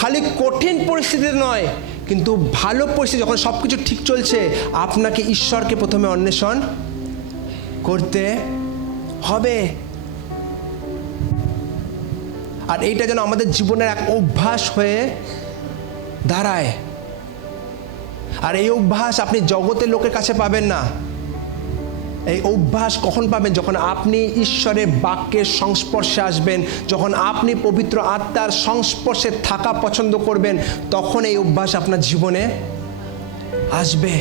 খালি কঠিন পরিস্থিতিতে নয়, কিন্তু ভালো পরিস্থিতি যখন সব কিছু ঠিক চলছে আপনাকে ঈশ্বরকে প্রথমে অন্বেষণ করতে হবে। আর এইটা যেন আমাদের জীবনের এক অভ্যাস হয়ে দাঁড়ায়। আর এই অভ্যাস আপনি জগতের লোকের কাছে পাবেন না। এই অভ্যাস কখন পাবেন? যখন আপনি ঈশ্বরের বাক্যের সংস্পর্শে আসবেন, যখন আপনি পবিত্র আত্মার সংস্পর্শে থাকা পছন্দ করবেন, তখন এই অভ্যাস আপনার জীবনে আসবে।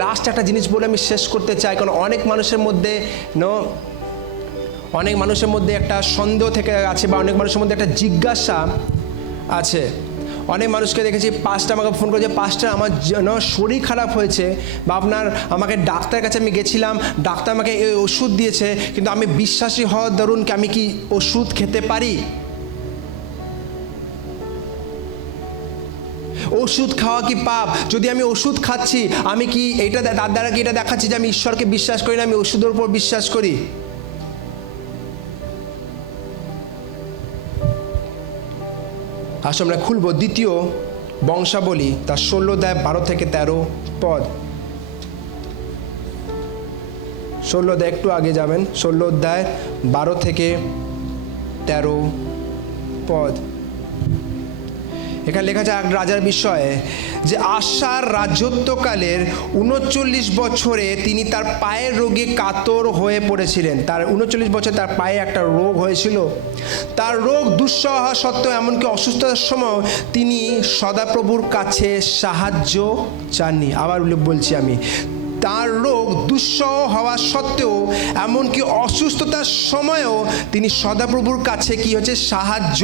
লাস্ট একটা জিনিস বলে আমি শেষ করতে চাই, কারণ অনেক মানুষের মধ্যে একটা সন্দেহ থেকে আছে, বা অনেক মানুষের মধ্যে একটা জিজ্ঞাসা আছে। অনেক মানুষকে দেখেছি, পাঁচটা আমাকে ফোন করেছে, পাঁচটা আমার শরীর খারাপ হয়েছে, বা আমাকে ডাক্তারের কাছে আমি গেছিলাম, ডাক্তার আমাকে এই ওষুধ দিয়েছে, কিন্তু আমি বিশ্বাসী হওয়ার দরুন কি আমি কি ওষুধ খেতে পারি? ওষুধ খাওয়া কি পাপ? যদি আমি ওষুধ খাচ্ছি, আমি কি এইটা তার দ্বারা কি এটা দেখাচ্ছি যে আমি ঈশ্বরকে বিশ্বাস করি না, আমি ওষুধের উপর বিশ্বাস করি? আসলে আমরা খুলব 2 বংশাবলী তার 16 অধ্যায় 12 থেকে 13 পদ। 16 অধ্যায় একটু আগে যাবেন, 16 অধ্যায় 12 থেকে 13 পদ। এখানে লেখা আছে এক রাজার বিষয়ে, যে আশার রাজত্বকালের 39 বছরে তিনি তার পায়ের রোগে কাতর হয়ে পড়েছিলেন। তার 39 বছর তার পায়ে একটা রোগ হয়েছিল। তার রোগ দুঃসহ হওয়া সত্ত্বেও, এমনকি অসুস্থতার সময় তিনি সদাপ্রভুর কাছে সাহায্য চাননি। আবার বলছি আমি, তার রোগ দুঃসহ হওয়া সত্ত্বেও, এমনকি অসুস্থতার সময়ও তিনি সদাপ্রভুর কাছে কি হচ্ছে সাহায্য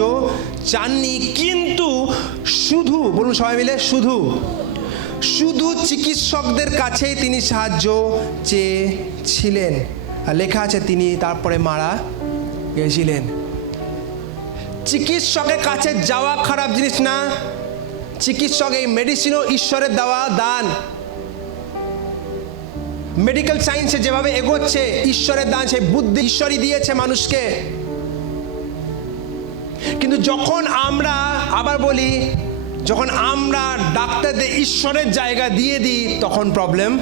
চাননি, কিন্তু শুধু বলুন সবাই মিলে শুধু চিকিৎসকদের কাছেই তিনি সাহায্য চেয়েছিলেন। আর লেখা আছে তিনি তারপরে মারা গেছিলেন। চিকিৎসকের কাছে যাওয়া খারাপ জিনিস না, চিকিৎসক এই মেডিসিনও ঈশ্বরের দেওয়া দান। মেডিকেল সায়েন্সে যেভাবে এগোচ্ছে ঈশ্বরের দান, সেই বুদ্ধি ঈশ্বরই দিয়েছে মানুষকে। কিন্তু যখন আমরা আবার বলি, যখন আমরা ডাক্তারদের ঈশ্বরের জায়গা দিয়ে দিই তখন প্রবলেম।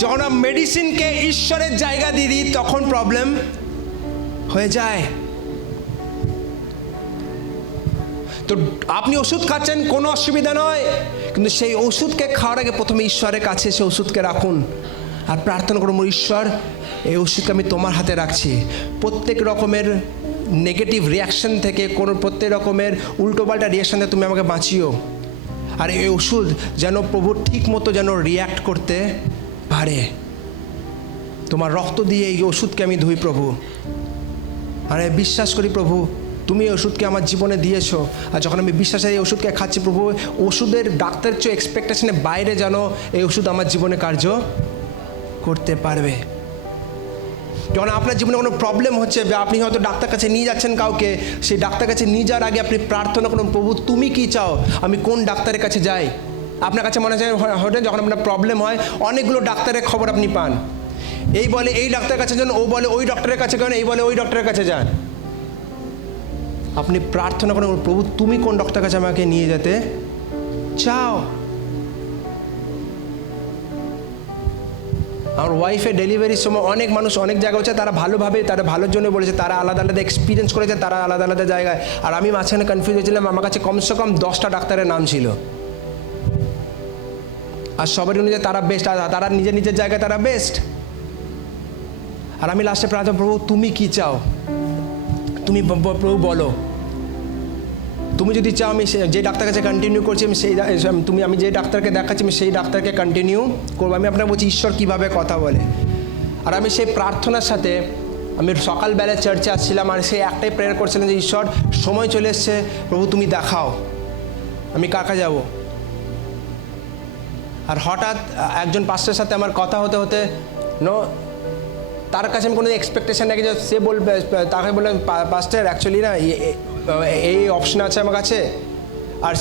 যখন আমরা মেডিসিনকে ঈশ্বরের জায়গা দিয়ে দিই তখন প্রবলেম হয়ে যায়। তো আপনি ওষুধ খাচ্ছেন, কোনো অসুবিধা নয়, কিন্তু সেই ওষুধকে খাওয়ার আগে প্রথমে ঈশ্বরের কাছে সে ওষুধকে রাখুন আর প্রার্থনা করুন, ঈশ্বর এই ওষুধকে আমি তোমার হাতে রাখছি। প্রত্যেক রকমের নেগেটিভ রিয়াকশন থেকে, কোনো প্রত্যেক রকমের উল্টোপাল্টা রিয়াকশন থেকে তুমি আমাকে বাঁচিও। আর এই ওষুধ যেন প্রভু ঠিক মতো যেন রিয়্যাক্ট করতে পারে। তোমার রক্ত দিয়ে এই ওষুধকে আমি ধুই প্রভু। আর বিশ্বাস করি প্রভু তুমি এই ওষুধকে আমার জীবনে দিয়েছো। আর যখন আমি বিশ্বাসে এই ওষুধকে খাচ্ছি প্রভু, ওষুধের ডাক্তার চেয়ে এক্সপেকটেশনের বাইরে যেন এই ওষুধ আমার জীবনে কার্য করতে পারবে। যখন আপনার জীবনে কোনো প্রবলেম হচ্ছে, আপনি হয়তো ডাক্তার কাছে নিয়ে যাচ্ছেন কাউকে, সেই ডাক্তার কাছে নিয়ে যাওয়ার আগে আপনি প্রার্থনা করুন, প্রভু তুমি কি চাও আমি কোন ডাক্তারের কাছে যাই। আপনার কাছে মনে হয় যখন আপনার প্রবলেম হয় অনেকগুলো ডাক্তারের খবর আপনি পান, এই বলে এই ডাক্তারের কাছে যান, ও বলে ওই ডক্টরের কাছে যান, এই বলে ওই ডক্টরের কাছে যান। আপনি প্রার্থনা করুন, প্রভু তুমি কোন ডক্টরের কাছে আমাকে নিয়ে যেতে চাও। আমার ওয়াইফের ডেলিভারির সময় অনেক মানুষ অনেক জায়গায় হচ্ছে, তারা ভালোভাবে তারা ভালোর জন্য বলেছে, তারা আলাদা আলাদা এক্সপিরিয়েন্স করেছে, তারা আলাদা আলাদা জায়গায়। আর আমি মাঝখানে কনফিউজ হয়েছিলাম, আমার কাছে কমসে কম 10টা ডাক্তারের নাম ছিল। আর সবারই অনুযায়ী তারা বেস্ট, তারা নিজের নিজের জায়গায় তারা বেস্ট। আর আমি লাস্টে প্রার্থনা, প্রভু তুমি কি চাও, তুমি প্রভু বলো। তুমি যদি চাও আমি যে ডাক্তার কাছে কন্টিনিউ করছি, আমি সেই আমি যে ডাক্তারকে দেখাচ্ছি আমি সেই ডাক্তারকে কন্টিনিউ করবো। আমি আপনাকে বলছি ঈশ্বর কীভাবে কথা বলে। আর আমি সেই প্রার্থনার সাথে আমি সকালবেলায় চার্চে আসছিলাম, আর সেই একটাই প্রেয়ার করছিলাম যে ঈশ্বর সময় চলে এসছে, প্রভু তুমি দেখাও আমি কাকা যাব। আর হঠাৎ একজন পাস্টারের সাথে আমার কথা হতে হতে তার কাছে আমি কোনো এক্সপেকটেশন রাখি যে সে বলবে, তাকে বললেন পাস্টার অ্যাকচুয়ালি না এই অপশন আছে আমার কাছে। আর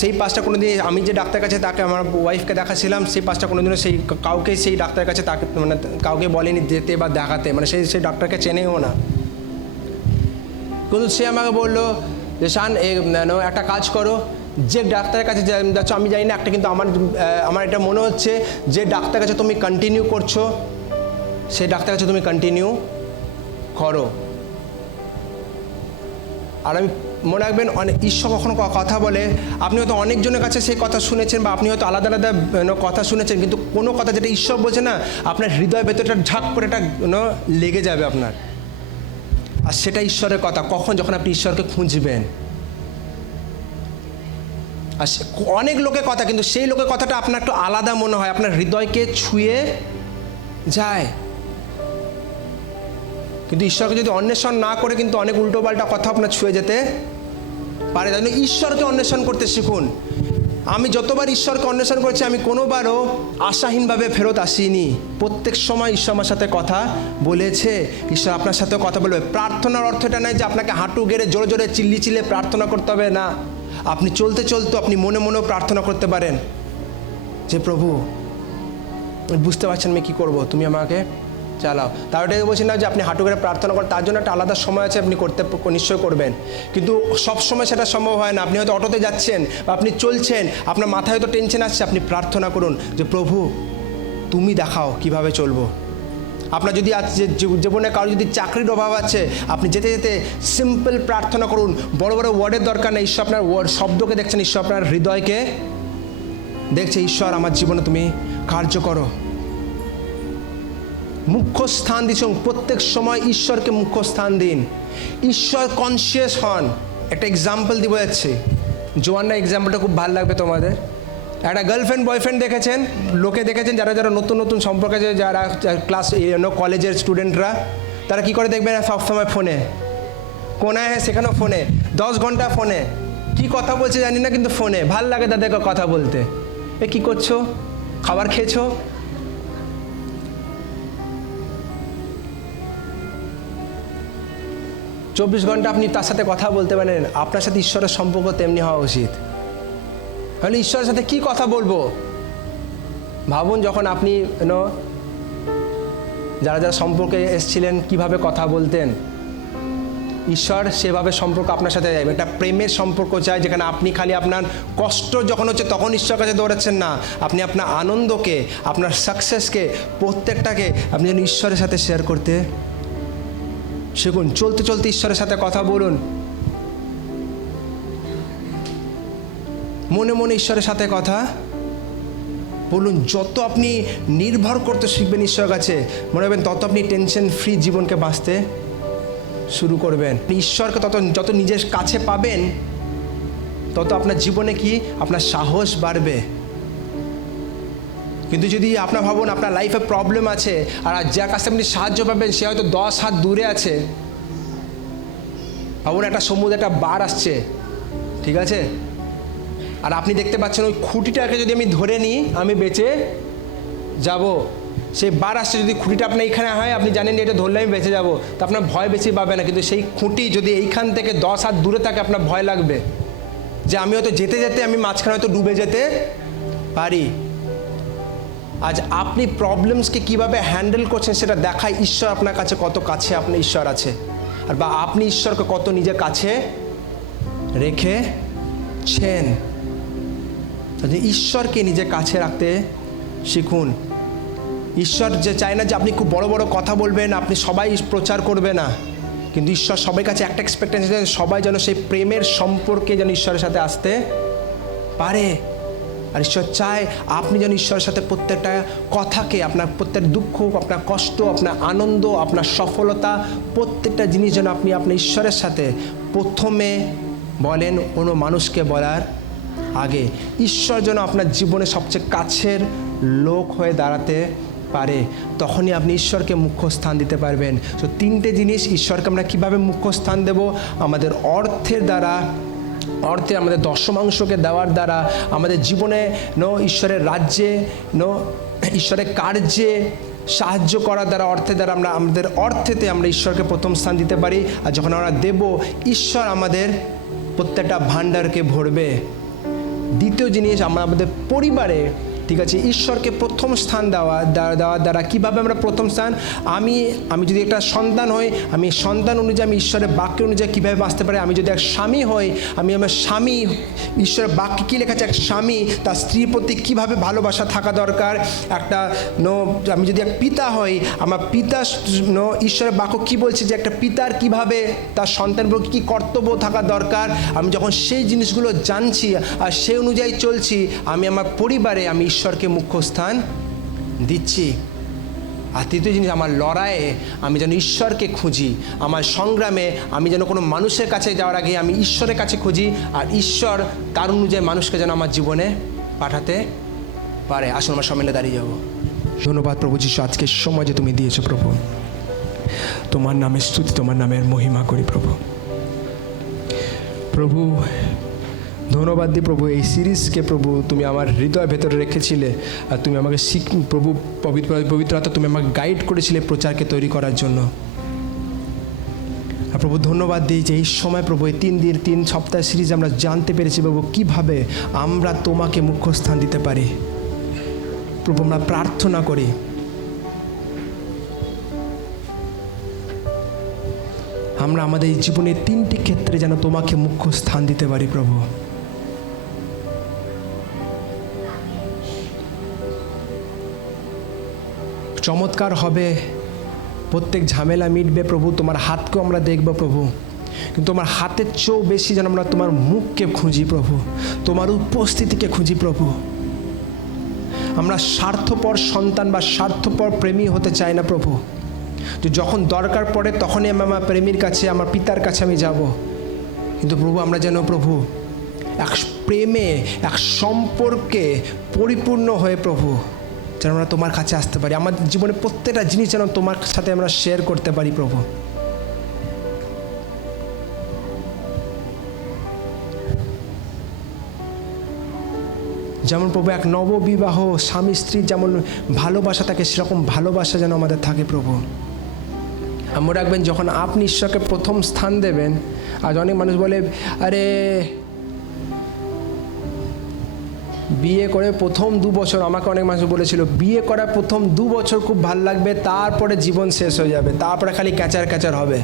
সেই পাসটা কোনো দিন আমি যে ডাক্তার কাছে তাকে আমার ওয়াইফকে দেখাচ্ছিলাম, সেই পাসটা কোনো দিনও সেই কাউকে সেই ডাক্তারের কাছে তাকে মানে কাউকে বলেনি যেতে বা দেখাতে, মানে সেই ডাক্তারকে চেনেও না। কিন্তু সে আমাকে বললো যে শান একটা কাজ করো, যে ডাক্তারের কাছে যাচ্ছ আমি জানি না, একটা কিন্তু আমার এটা মনে হচ্ছে যে ডাক্তারের কাছে তুমি কন্টিনিউ করছো সেই ডাক্তারের কাছে তুমি কন্টিনিউ করো। আর আমি মনে রাখবেন, অনেক ঈশ্বর কখনো কথা বলে, আপনি হয়তো অনেকজনের কাছে সেই কথা শুনেছেন বা আপনি হয়তো আলাদা আলাদা কথা শুনেছেন, কিন্তু কোনো কথা যেটা ঈশ্বর বলছে না আপনার হৃদয় ভেতরটা ঝাঁক করে এটা লেগে যাবে আপনার। আর সেটা ঈশ্বরের কথা। কখন? যখন আপনি ঈশ্বরকে খুঁজবেন। আর অনেক লোকের কথা, কিন্তু সেই লোকের কথাটা আপনার একটু আলাদা মনে হয়, আপনার হৃদয়কে ছুঁয়ে যায়। কিন্তু ঈশ্বরকে যদি অন্বেষণ না করে কিন্তু অনেক উল্টোপাল্টা কথা আপনার ছুঁয়ে যেতে পারে। তাই জন্য ঈশ্বরকে অন্বেষণ করতে শিখুন। আমি যতবার ঈশ্বরকে অন্বেষণ করেছি আমি কোনোবারও আশাহীনভাবে ফেরত আসিনি। প্রত্যেক সময় ঈশ্বর আমার সাথে কথা বলেছে, ঈশ্বর আপনার সাথেও কথা বলবে। প্রার্থনার অর্থ এটা নয় যে আপনাকে হাঁটু গেড়ে জোরে জোরে চিল্লিয়ে প্রার্থনা করতে হবে, না। আপনি চলতে চলতে আপনি মনে মনেও প্রার্থনা করতে পারেন যে প্রভু বুঝতে পারছেন আমি কী করবো, তুমি আমাকে চালাও। তার ওটাই বলছি না যে আপনি হাঁটু করে প্রার্থনা করেন, তার জন্য একটা আলাদা সময় আছে, আপনি করতে নিশ্চয় করবেন, কিন্তু সব সময় সেটা সম্ভব হয় না। আপনি হয়তো অটোতে যাচ্ছেন বা আপনি চলছেন, আপনার মাথায় হয়তো টেনশন আসছে, আপনি প্রার্থনা করুন যে প্রভু তুমি দেখাও কিভাবে চলবো। আপনার যদি আজ জীবনে কারো যদি চাকরির অভাব আছে, আপনি যেতে যেতে সিম্পল প্রার্থনা করুন। বড় বড় ওয়ার্ডের দরকার নেই। ঈশ্বর আপনার শব্দকে দেখছেন, ঈশ্বর আপনার হৃদয়কে দেখছে। ঈশ্বর আমার জীবনে তুমি কার্য করো। মুখ্য স্থান দিচ্ছেন, প্রত্যেক সময় ঈশ্বরকে মুখ্য স্থান দিন। ঈশ্বর কনসিয়াস হন। একটা এক্সাম্পল দিব যাচ্ছে, জোয়ান্না এক্সাম্পলটা খুব ভালো লাগবে তোমাদের। একটা গার্লফ্রেন্ড বয়ফ্রেন্ড দেখেছেন, লোকে দেখেছেন যারা যারা নতুন নতুন সম্পর্কে আছে, যারা ক্লাস কলেজের স্টুডেন্টরা, তারা কি করে দেখবেন সবসময় ফোনে, কোনায় হ্যাঁ সেখানেও ফোনে, 10 ঘন্টা ফোনে, কি কথা বলছে জানি না কিন্তু ফোনে, ভাল লাগে তাদেরকে কথা বলতে। এ কী করছো, খাবার খেয়েছো? চব্বিশ ঘন্টা আপনি তার সাথে কথা বলতে পারেন, আপনার সাথে ঈশ্বরের সম্পর্ক তেমনি হওয়া উচিত। তাহলে ঈশ্বরের সাথে কি কথা বলবো? ভাবুন যখন আপনি যারা যারা সম্পর্কে এসেছিলেন কিভাবে কথা বলতেন। ঈশ্বর সেভাবে সম্পর্ক আপনার সাথে যাবে, একটা প্রেমের সম্পর্ক চাই, যেখানে আপনি খালি আপনার কষ্ট যখন হচ্ছে তখন ঈশ্বরের কাছে দৌড়াচ্ছেন না, আপনি আপনার আনন্দকে, আপনার সাকসেসকে, প্রত্যেকটাকে আপনি যেন ঈশ্বরের সাথে শেয়ার করতে শিখুন। চলতে চলতে ঈশ্বরের সাথে কথা বলুন, মনে মনে ঈশ্বরের সাথে কথা বলুন। যত আপনি নির্ভর করতে শিখবেন ঈশ্বরের কাছে, মনে রাখবেন তত আপনি টেনশন ফ্রি জীবনকে বাঁচতে শুরু করবেন। ঈশ্বরকে যত নিজের কাছে পাবেন, তত আপনার জীবনে কি আপনার সাহস বাড়বে। কিন্তু যদি আপনার ভাবুন আপনার লাইফে প্রবলেম আছে, আর যার কাছে আপনি সাহায্য পাবেন সে হয়তো 10 হাত দূরে আছে। ভাবুন একটা সমুদ্রে একটা বার আসছে, ঠিক আছে, আর আপনি দেখতে পাচ্ছেন ওই খুঁটিটাকে যদি আমি ধরে নিই আমি বেঁচে যাব। সেই বার আসছে, যদি খুঁটিটা আপনার এইখানে হয়, আপনি জানেন যে এটা ধরলে আমি বেঁচে যাব, তো আপনার ভয় বেশি পাবে না। কিন্তু সেই খুঁটি যদি এইখান থেকে 10 হাত দূরে থাকে, আপনার ভয় লাগবে যে আমি হয়তো যেতে যেতে আমি মাঝখানে হয়তো ডুবে যেতে পারি। আজ আপনি প্রবলেমসকে কীভাবে হ্যান্ডেল করছেন সেটা দেখায় ঈশ্বর আপনার কাছে কত কাছে আপনার ঈশ্বর আছে, আর বা আপনি ঈশ্বরকে কত নিজের কাছে রেখেছেন। ঈশ্বরকে নিজের কাছে রাখতে শিখুন। ঈশ্বর যে চায় না যে আপনি খুব বড় বড় কথা বলবেন, আপনি সবাই প্রচার করবে না, কিন্তু ঈশ্বর সবাই কাছে একটা এক্সপেকটেশন, সবাই যেন সেই প্রেমের সম্পর্কে যেন ঈশ্বরের সাথে আসতে পারে। আর ঈশ্বর চায় আপনি যেন ঈশ্বরের সাথে প্রত্যেকটা কথাকে, আপনার প্রত্যেক দুঃখ, আপনার কষ্ট, আপনার আনন্দ, আপনার সফলতা, প্রত্যেকটা জিনিস যেন আপনি আপনার ঈশ্বরের সাথে প্রথমে বলেন অন্য মানুষকে বলার আগে। ঈশ্বর যেন আপনার জীবনে সবচেয়ে কাছের লোক হয়ে দাঁড়াতে পারে, তখনই আপনি ঈশ্বরকে মুখ্য স্থান দিতে পারবেন। তো 3টে জিনিস ঈশ্বরকে আমরা কীভাবে মুখ্য স্থান দেব? আমাদের অর্থের দ্বারা, আমাদের দশমাংশকে দেওয়ার দ্বারা, আমাদের জীবনে ঈশ্বরের রাজ্যে ঈশ্বরের কার্যে সাহায্য করার দ্বারা, অর্থের দ্বারা আমরা আমাদের অর্থেতে আমরা ঈশ্বরকে প্রথম স্থান দিতে পারি। আর যখন আমরা দেব, ঈশ্বর আমাদের প্রত্যেকটা ভাণ্ডারকে ভরবে। দ্বিতীয় জিনিস, আমরা আমাদের পরিবারে, ঠিক আছে, ঈশ্বরকে প্রথম স্থান দেওয়ার দ্বারা কীভাবে আমরা প্রথম স্থান, আমি যদি একটা সন্তান হই, আমি সন্তান অনুযায়ী আমি ঈশ্বরের বাক্য অনুযায়ী কীভাবে বাঁচতে পারি। আমি যদি এক স্বামী হই, আমি আমার স্বামী, ঈশ্বরের বাক্যে কী লেখা আছে, এক স্বামী তার স্ত্রীর প্রতি কীভাবে ভালোবাসা থাকা দরকার। আমি যদি এক পিতা হই, আমার পিতা ঈশ্বরের বাক্য কী বলছে যে একটা পিতার কীভাবে তার সন্তানের প্রতি কী কর্তব্য থাকা দরকার। আমি যখন সেই জিনিসগুলো জানছি আর সেই অনুযায়ী চলছি, আমি আমার পরিবারে আমি ঈশ্বরকে মুখ্য স্থান দিচ্ছি। আর তৃতীয় জিনিস, আমার লড়াইয়ে আমি যেন ঈশ্বরকে খুঁজি, আমার সংগ্রামে আমি যেন কোনো মানুষের কাছে যাওয়ার আগে আমি ঈশ্বরের কাছে খুঁজি, আর ঈশ্বর তার অনুযায়ী মানুষকে যেন আমার জীবনে পাঠাতে পারে। আসুন আমার সম্মেলনে দাঁড়িয়ে যাব। ধন্যবাদ প্রভু যিশু, আজকের সময় যে তুমি দিয়েছো প্রভু, তোমার নামে স্তুতি, তোমার নামের মহিমা করি প্রভু। প্রভু ধন্যবাদ দিই প্রভু, এই সিরিজকে প্রভু তুমি আমার হৃদয় ভেতরে রেখেছিলে, আর তুমি আমাকে প্রভু পবিত্র আত্মা তুমি আমাকে গাইড করেছিলে প্রচারকে তৈরি করার জন্য। আর প্রভু ধন্যবাদ দিই যে এই সময় প্রভু এই 3 দিন 3 সপ্তাহ সিরিজ আমরা জানতে পেরেছি প্রভু কীভাবে আমরা তোমাকে মুখ্য স্থান দিতে পারি। প্রভু আমরা প্রার্থনা করি আমরা আমাদের জীবনের 3টি ক্ষেত্রে যেন তোমাকে মুখ্য স্থান দিতে পারি প্রভু। চমৎকার হবে, প্রত্যেক ঝামেলা মিটবে প্রভু, তোমার হাতকেও আমরা দেখব প্রভু, কিন্তু তোমার হাতের চেয়েও বেশি যেন আমরা তোমার মুখকে খুঁজি প্রভু, তোমার উপস্থিতিকে খুঁজি প্রভু। আমরা স্বার্থপর সন্তান বা স্বার্থপর প্রেমী হতে চাই না প্রভু, যে যখন দরকার পড়ে তখনই আমি আমার প্রেমীর কাছে, আমার পিতার কাছে আমি যাব। কিন্তু প্রভু আমরা যেন প্রভু এক প্রেমে, এক সম্পর্কে পরিপূর্ণ হয়ে প্রভু যেন আমরা তোমার কাছে আসতে পারি। আমাদের জীবনে প্রত্যেকটা জিনিস যেন তোমার সাথে আমরা শেয়ার করতে পারি প্রভু। যেমন প্রভু এক নববিবাহ স্বামী স্ত্রীর যেমন ভালোবাসা থাকে, সেরকম ভালোবাসা যেন আমাদের থাকে প্রভু। মনে রাখবেন, যখন আপনি ঈশ্বরকে প্রথম স্থান দেবেন, আজ অনেক মানুষ বলে আরে বিয়ে করে প্রথম 2 বছর, আমাকে অনেক মানুষ বলেছিল বিয়ে করার প্রথম 2 বছর খুব ভালো লাগবে, তারপরে জীবন শেষ হয়ে যাবে, তারপরে খালি ক্যাচার ক্যাচার হবে।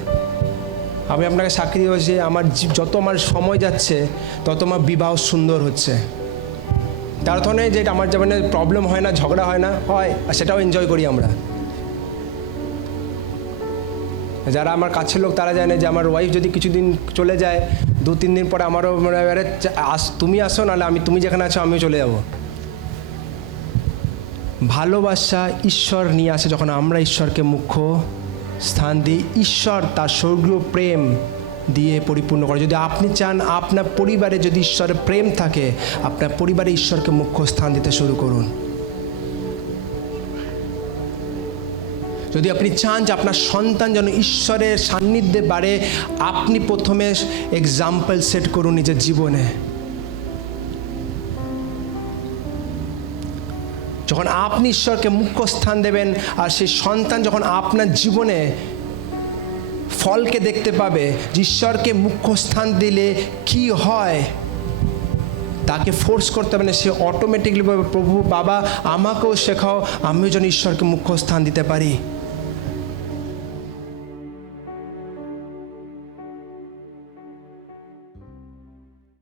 আমি আপনাকে সাক্ষী দিয়েছি, যত আমার সময় যাচ্ছে তত আমার বিবাহ সুন্দর হচ্ছে। তার অর্থ নেই যে আমার জীবনে প্রবলেম হয় না, ঝগড়া হয় না, হয়, আর সেটাও এনজয় করি আমরা। যারা আমার কাছের লোক তারা জানে যে আমার ওয়াইফ যদি কিছুদিন চলে যায়, 2-3 দিন পরে আমারও মনে হয় আরে তুমি আসো, নাহলে তুমি যেখানে আছো আমিও চলে যাব। ভালোবাসা ঈশ্বর নিয়ে আসে যখন আমরা ঈশ্বরকে মুখ্য স্থান দিই। ঈশ্বর তার স্বর্গীয় প্রেম দিয়ে পরিপূর্ণ করে। যদি আপনি চান আপনার পরিবারে যদি ঈশ্বরের প্রেম থাকে, আপনার পরিবারে ঈশ্বরকে মুখ্য স্থান দিতে শুরু করুন। যদি আপনি চান যে আপনার সন্তান যেন ঈশ্বরের সান্নিধ্যে বাড়ে, আপনি প্রথমে এক্সাম্পল সেট করুন নিজের জীবনে। যখন আপনি ঈশ্বরকে মুখ্য স্থান দেবেন, আর সেই সন্তান যখন আপনার জীবনে ফলকে দেখতে পাবে, যে ঈশ্বরকে মুখ্য স্থান দিলে কি হয়, তাকে ফোর্স করতে হবে না, সে অটোমেটিকলি প্রভু বাবা আমাকেও শেখাও, আমিও যেন ঈশ্বরকে মুখ্য স্থান দিতে পারি।